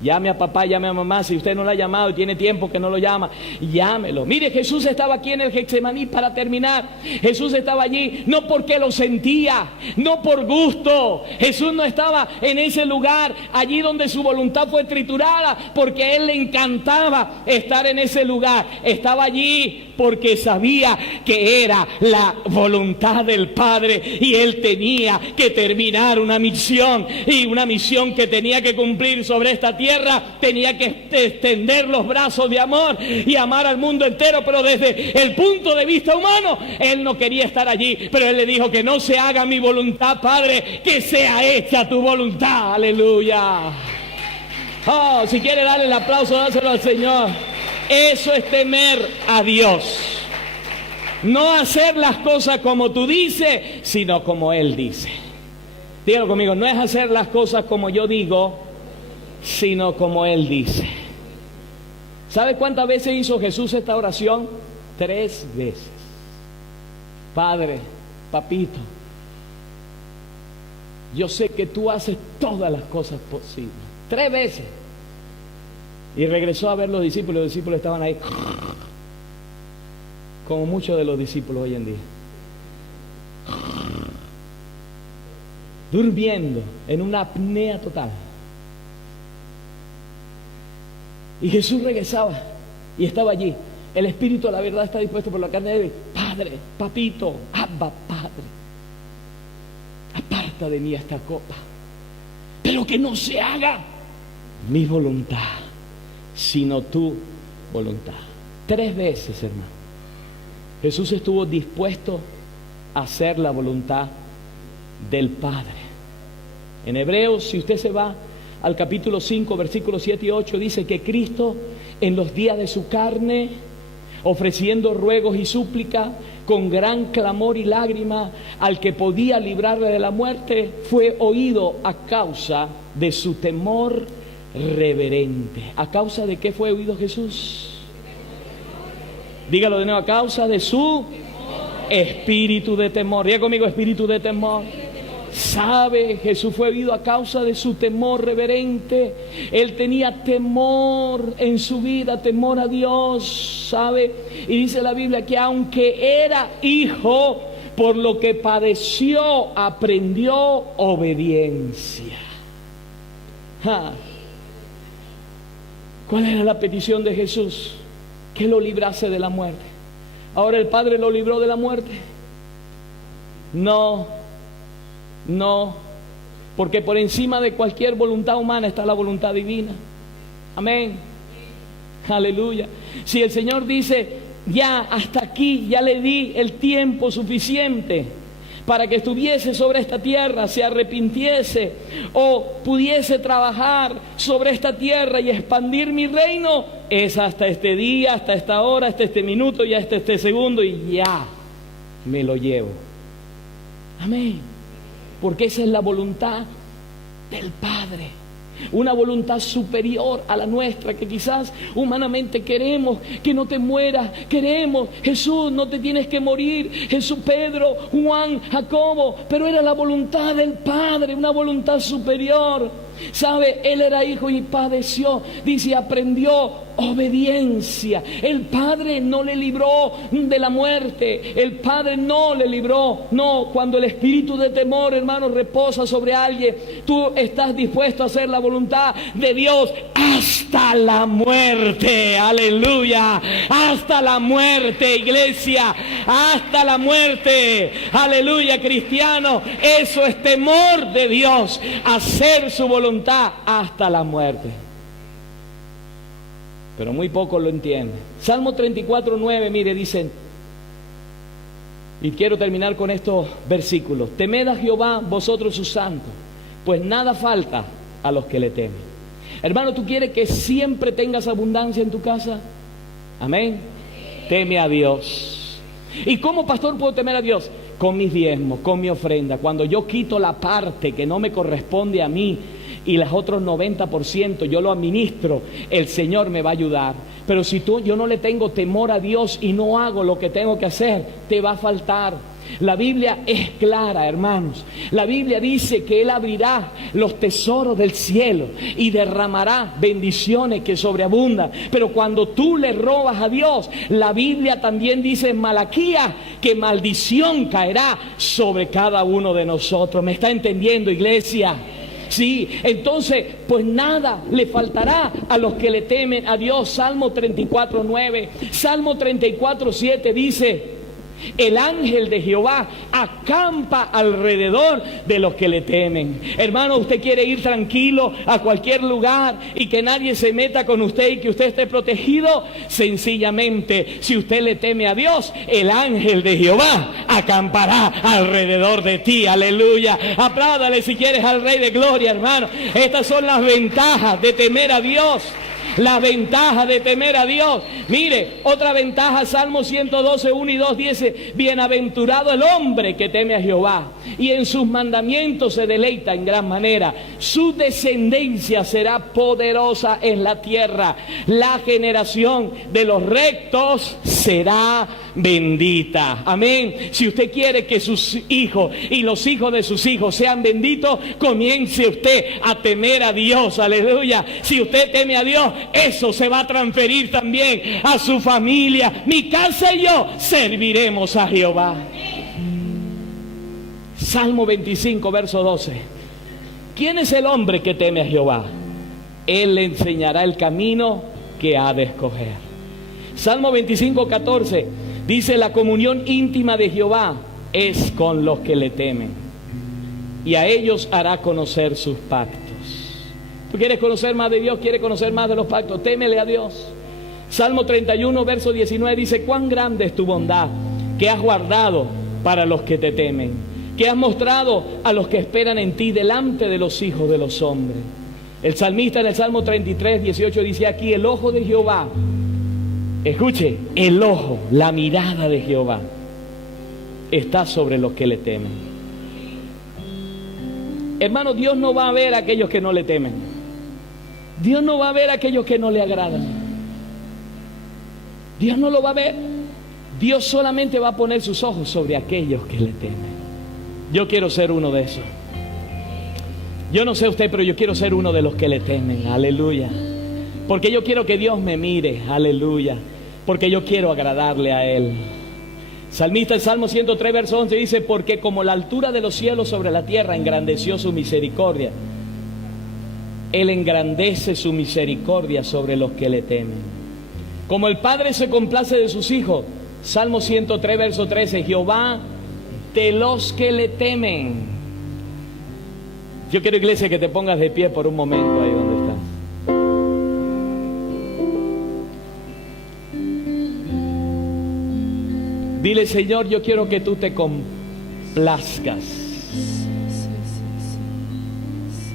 Llame a papá, llame a mamá. Si usted no lo ha llamado y tiene tiempo que no lo llama, llámelo. Mire, Jesús estaba aquí en el Getsemaní. Para terminar, Jesús estaba allí no porque lo sentía, no por gusto. Jesús no estaba en ese lugar, allí donde su voluntad fue triturada, porque a él le encantaba estar en ese lugar. Estaba allí porque sabía que era la voluntad del Padre y él tenía que terminar una misión, y una misión que tenía que cumplir sobre esta tierra. Tenía que extender los brazos de amor y amar al mundo entero, pero desde el punto de vista humano él no quería estar allí, pero él le dijo: que no se haga mi voluntad, Padre, que sea hecha tu voluntad. Aleluya. Oh, si quiere darle el aplauso, dáselo al Señor. Eso es temer a Dios. No hacer las cosas como tú dices, sino como Él dice. Dígalo conmigo: no es hacer las cosas como yo digo, sino como Él dice. ¿Sabe cuántas veces hizo Jesús esta oración? 3 veces. Padre, papito, yo sé que tú haces todas las cosas posibles. 3 veces. Y regresó a ver los discípulos. Los discípulos estaban ahí, como muchos de los discípulos hoy en día, durmiendo en una apnea total. Y Jesús regresaba y estaba allí. El espíritu, la verdad, está dispuesto, por la carne débil. Padre, papito, Abba, Padre, aparta de mí esta copa, pero que no se haga mi voluntad, sino tu voluntad. 3 veces, hermano, Jesús estuvo dispuesto a hacer la voluntad del Padre. En Hebreos, si usted se va al capítulo 5, versículos 7 y 8, dice que Cristo en los días de su carne, ofreciendo ruegos y súplica, con gran clamor y lágrima, al que podía librarle de la muerte, fue oído a causa de su temor reverente. ¿A causa de qué fue oído Jesús? Dígalo de nuevo, a causa de su espíritu de temor. Diga conmigo, espíritu de temor. ¿Sabe? Jesús fue oído a causa de su temor reverente. Él tenía temor en su vida, temor a Dios, ¿sabe? Y dice la Biblia que aunque era hijo, por lo que padeció, aprendió obediencia. ¿Cuál era la petición de Jesús? Que lo librase de la muerte. ¿Ahora el Padre lo libró de la muerte? No, porque por encima de cualquier voluntad humana está la voluntad divina. Amén. Aleluya. Si el Señor dice, ya hasta aquí, ya le di el tiempo suficiente para que estuviese sobre esta tierra, se arrepintiese o pudiese trabajar sobre esta tierra y expandir mi reino, es hasta este día, hasta esta hora, hasta este minuto y hasta este segundo, y ya me lo llevo. Amén. Porque esa es la voluntad del Padre. Una voluntad superior a la nuestra, que quizás humanamente queremos que no te mueras. Queremos, Jesús, no te tienes que morir. Jesús, Pedro, Juan, Jacobo. Pero era la voluntad del Padre, una voluntad superior. ¿Sabe? Él era hijo y padeció. Dice, aprendió obediencia. El Padre no le libró de la muerte. El Padre no le libró. No, cuando el espíritu de temor, hermano, reposa sobre alguien, tú estás dispuesto a hacer la voluntad de Dios hasta la muerte. Aleluya. Hasta la muerte, iglesia. Hasta la muerte. Aleluya, cristiano. Eso es temor de Dios. Hacer su voluntad hasta la muerte. Pero muy pocos lo entienden. Salmo 34:9, mire, dicen, y quiero terminar con estos versículos: temed a Jehová vosotros sus santos, pues nada falta a los que le temen. Hermano, ¿tú quieres que siempre tengas abundancia en tu casa? Amén. Teme a Dios. ¿Y cómo, pastor, puedo temer a Dios? Con mis diezmos, con mi ofrenda. Cuando yo quito la parte que no me corresponde a mí y los otros 90% yo lo administro, el Señor me va a ayudar. Pero si yo no le tengo temor a Dios y no hago lo que tengo que hacer, te va a faltar. La Biblia es clara, hermanos. La Biblia dice que Él abrirá los tesoros del cielo y derramará bendiciones que sobreabundan. Pero cuando tú le robas a Dios, la Biblia también dice en Malaquías que maldición caerá sobre cada uno de nosotros. ¿Me está entendiendo, iglesia? Sí, entonces pues nada le faltará a los que le temen a Dios. Salmo 34:9, Salmo 34:7 dice: el ángel de Jehová acampa alrededor de los que le temen. Hermano, usted quiere ir tranquilo a cualquier lugar y que nadie se meta con usted y que usted esté protegido. Sencillamente, si usted le teme a Dios, el ángel de Jehová acampará alrededor de ti. Aleluya. Apláudale si quieres al Rey de Gloria, hermano. Estas son las ventajas de temer a Dios. La ventaja de temer a Dios. Mire, otra ventaja, Salmo 112, 1 y 2 dice: bienaventurado el hombre que teme a Jehová y en sus mandamientos se deleita en gran manera. Su descendencia será poderosa en la tierra. La generación de los rectos será bendita. Amén. Si usted quiere que sus hijos y los hijos de sus hijos sean benditos, comience usted a temer a Dios. Aleluya. Si usted teme a Dios, eso se va a transferir también a su familia. Mi casa y yo serviremos a Jehová. Salmo 25, verso 12. ¿Quién es el hombre que teme a Jehová? Él le enseñará el camino que ha de escoger. Salmo 25, 14 dice: la comunión íntima de Jehová es con los que le temen, y a ellos hará conocer sus pactos. ¿Tú quieres conocer más de Dios? ¿Quieres conocer más de los pactos? Témele a Dios. Salmo 31, verso 19 dice: cuán grande es tu bondad que has guardado para los que te temen, que has mostrado a los que esperan en ti delante de los hijos de los hombres. El salmista en el Salmo 33, 18 dice aquí: el ojo de Jehová, escuche, el ojo, la mirada de Jehová está sobre los que le temen. Hermano, Dios no va a ver a aquellos que no le temen. Dios no va a ver a aquellos que no le agradan. Dios no lo va a ver. Dios solamente va a poner sus ojos sobre aquellos que le temen. Yo quiero ser uno de esos. Yo no sé usted, pero yo quiero ser uno de los que le temen. Aleluya. Porque yo quiero que Dios me mire. Aleluya. Porque yo quiero agradarle a Él. Salmista, el Salmo 103, verso 11 dice: porque como la altura de los cielos sobre la tierra engrandeció su misericordia, Él engrandece su misericordia sobre los que le temen. Como el Padre se complace de sus hijos. Salmo 103, verso 13: Jehová de los que le temen. Yo quiero, iglesia, que te pongas de pie por un momento ahí donde estás. Dile: Señor, yo quiero que tú te complazcas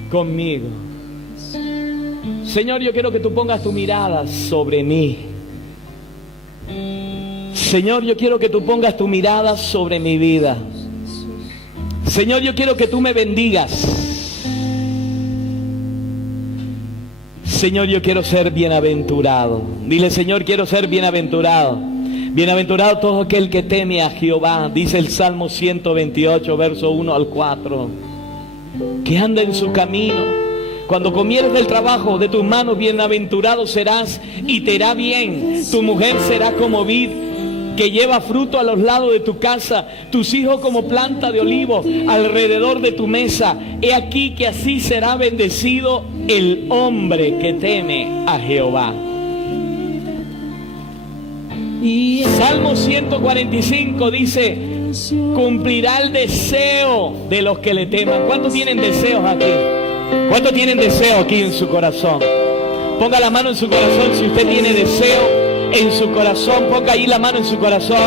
conmigo. Señor, yo quiero que tú pongas tu mirada sobre mí. Señor, yo quiero que tú pongas tu mirada sobre mi vida. Señor, yo quiero que tú me bendigas. Señor, yo quiero ser bienaventurado. Dile: Señor, quiero ser bienaventurado. Bienaventurado todo aquel que teme a Jehová, dice el Salmo 128, verso 1 al 4. Que anda en su camino. Cuando comieres del trabajo de tus manos, bienaventurado serás y te irá bien. Tu mujer será como vid que lleva fruto a los lados de tu casa, tus hijos como planta de olivo alrededor de tu mesa. He aquí que así será bendecido el hombre que teme a Jehová. Salmo 145 dice: cumplirá el deseo de los que le teman. ¿Cuántos tienen deseos aquí? ¿Cuántos tienen deseo aquí en su corazón? Ponga la mano en su corazón si usted tiene deseo en su corazón. Ponga ahí la mano en su corazón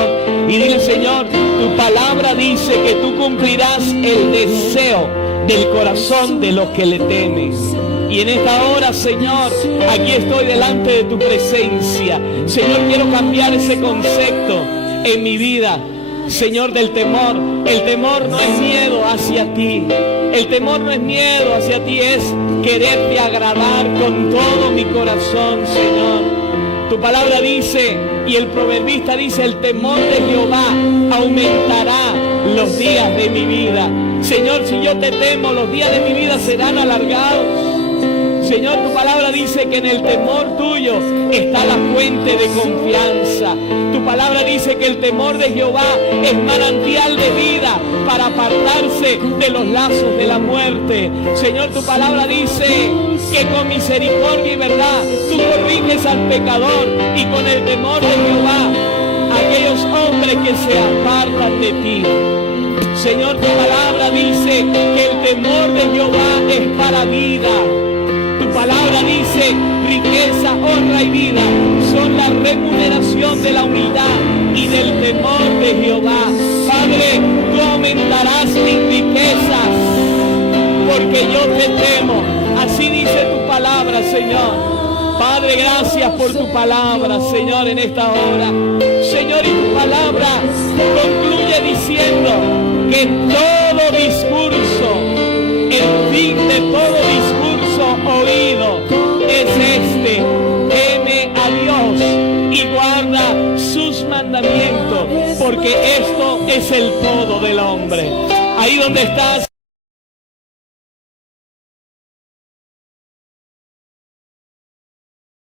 y dile: Señor, tu palabra dice que tú cumplirás el deseo del corazón de los que le temen. Y en esta hora, Señor, aquí estoy delante de tu presencia. Señor, quiero cambiar ese concepto en mi vida, Señor, del temor. El temor no es miedo hacia ti. El temor no es miedo hacia ti, es quererte agradar con todo mi corazón, Señor. Tu palabra dice, y el proverbista dice: el temor de Jehová aumentará los días de mi vida. Señor, si yo te temo, los días de mi vida serán alargados. Señor, tu palabra dice que en el temor tuyo está la fuente de confianza. Tu palabra dice que el temor de Jehová es manantial de vida para apartarse de los lazos de la muerte. Señor, tu palabra dice que con misericordia y verdad tú corriges al pecador, y con el temor de Jehová aquellos hombres que se apartan de ti. Señor, tu palabra dice que el temor de Jehová es para vida. Tu palabra dice: riqueza, honra y vida son la remuneración de la humildad y del temor de Jehová. Padre, tú aumentarás mis riquezas porque yo te temo. Así dice tu palabra, Señor. Padre, gracias por tu palabra, Señor, en esta hora. Señor, y tu palabra concluye diciendo que todo discurso, el fin de todo discurso oído es este: teme a Dios y guarda sus mandamientos, porque esto es el todo del hombre. Ahí donde estás.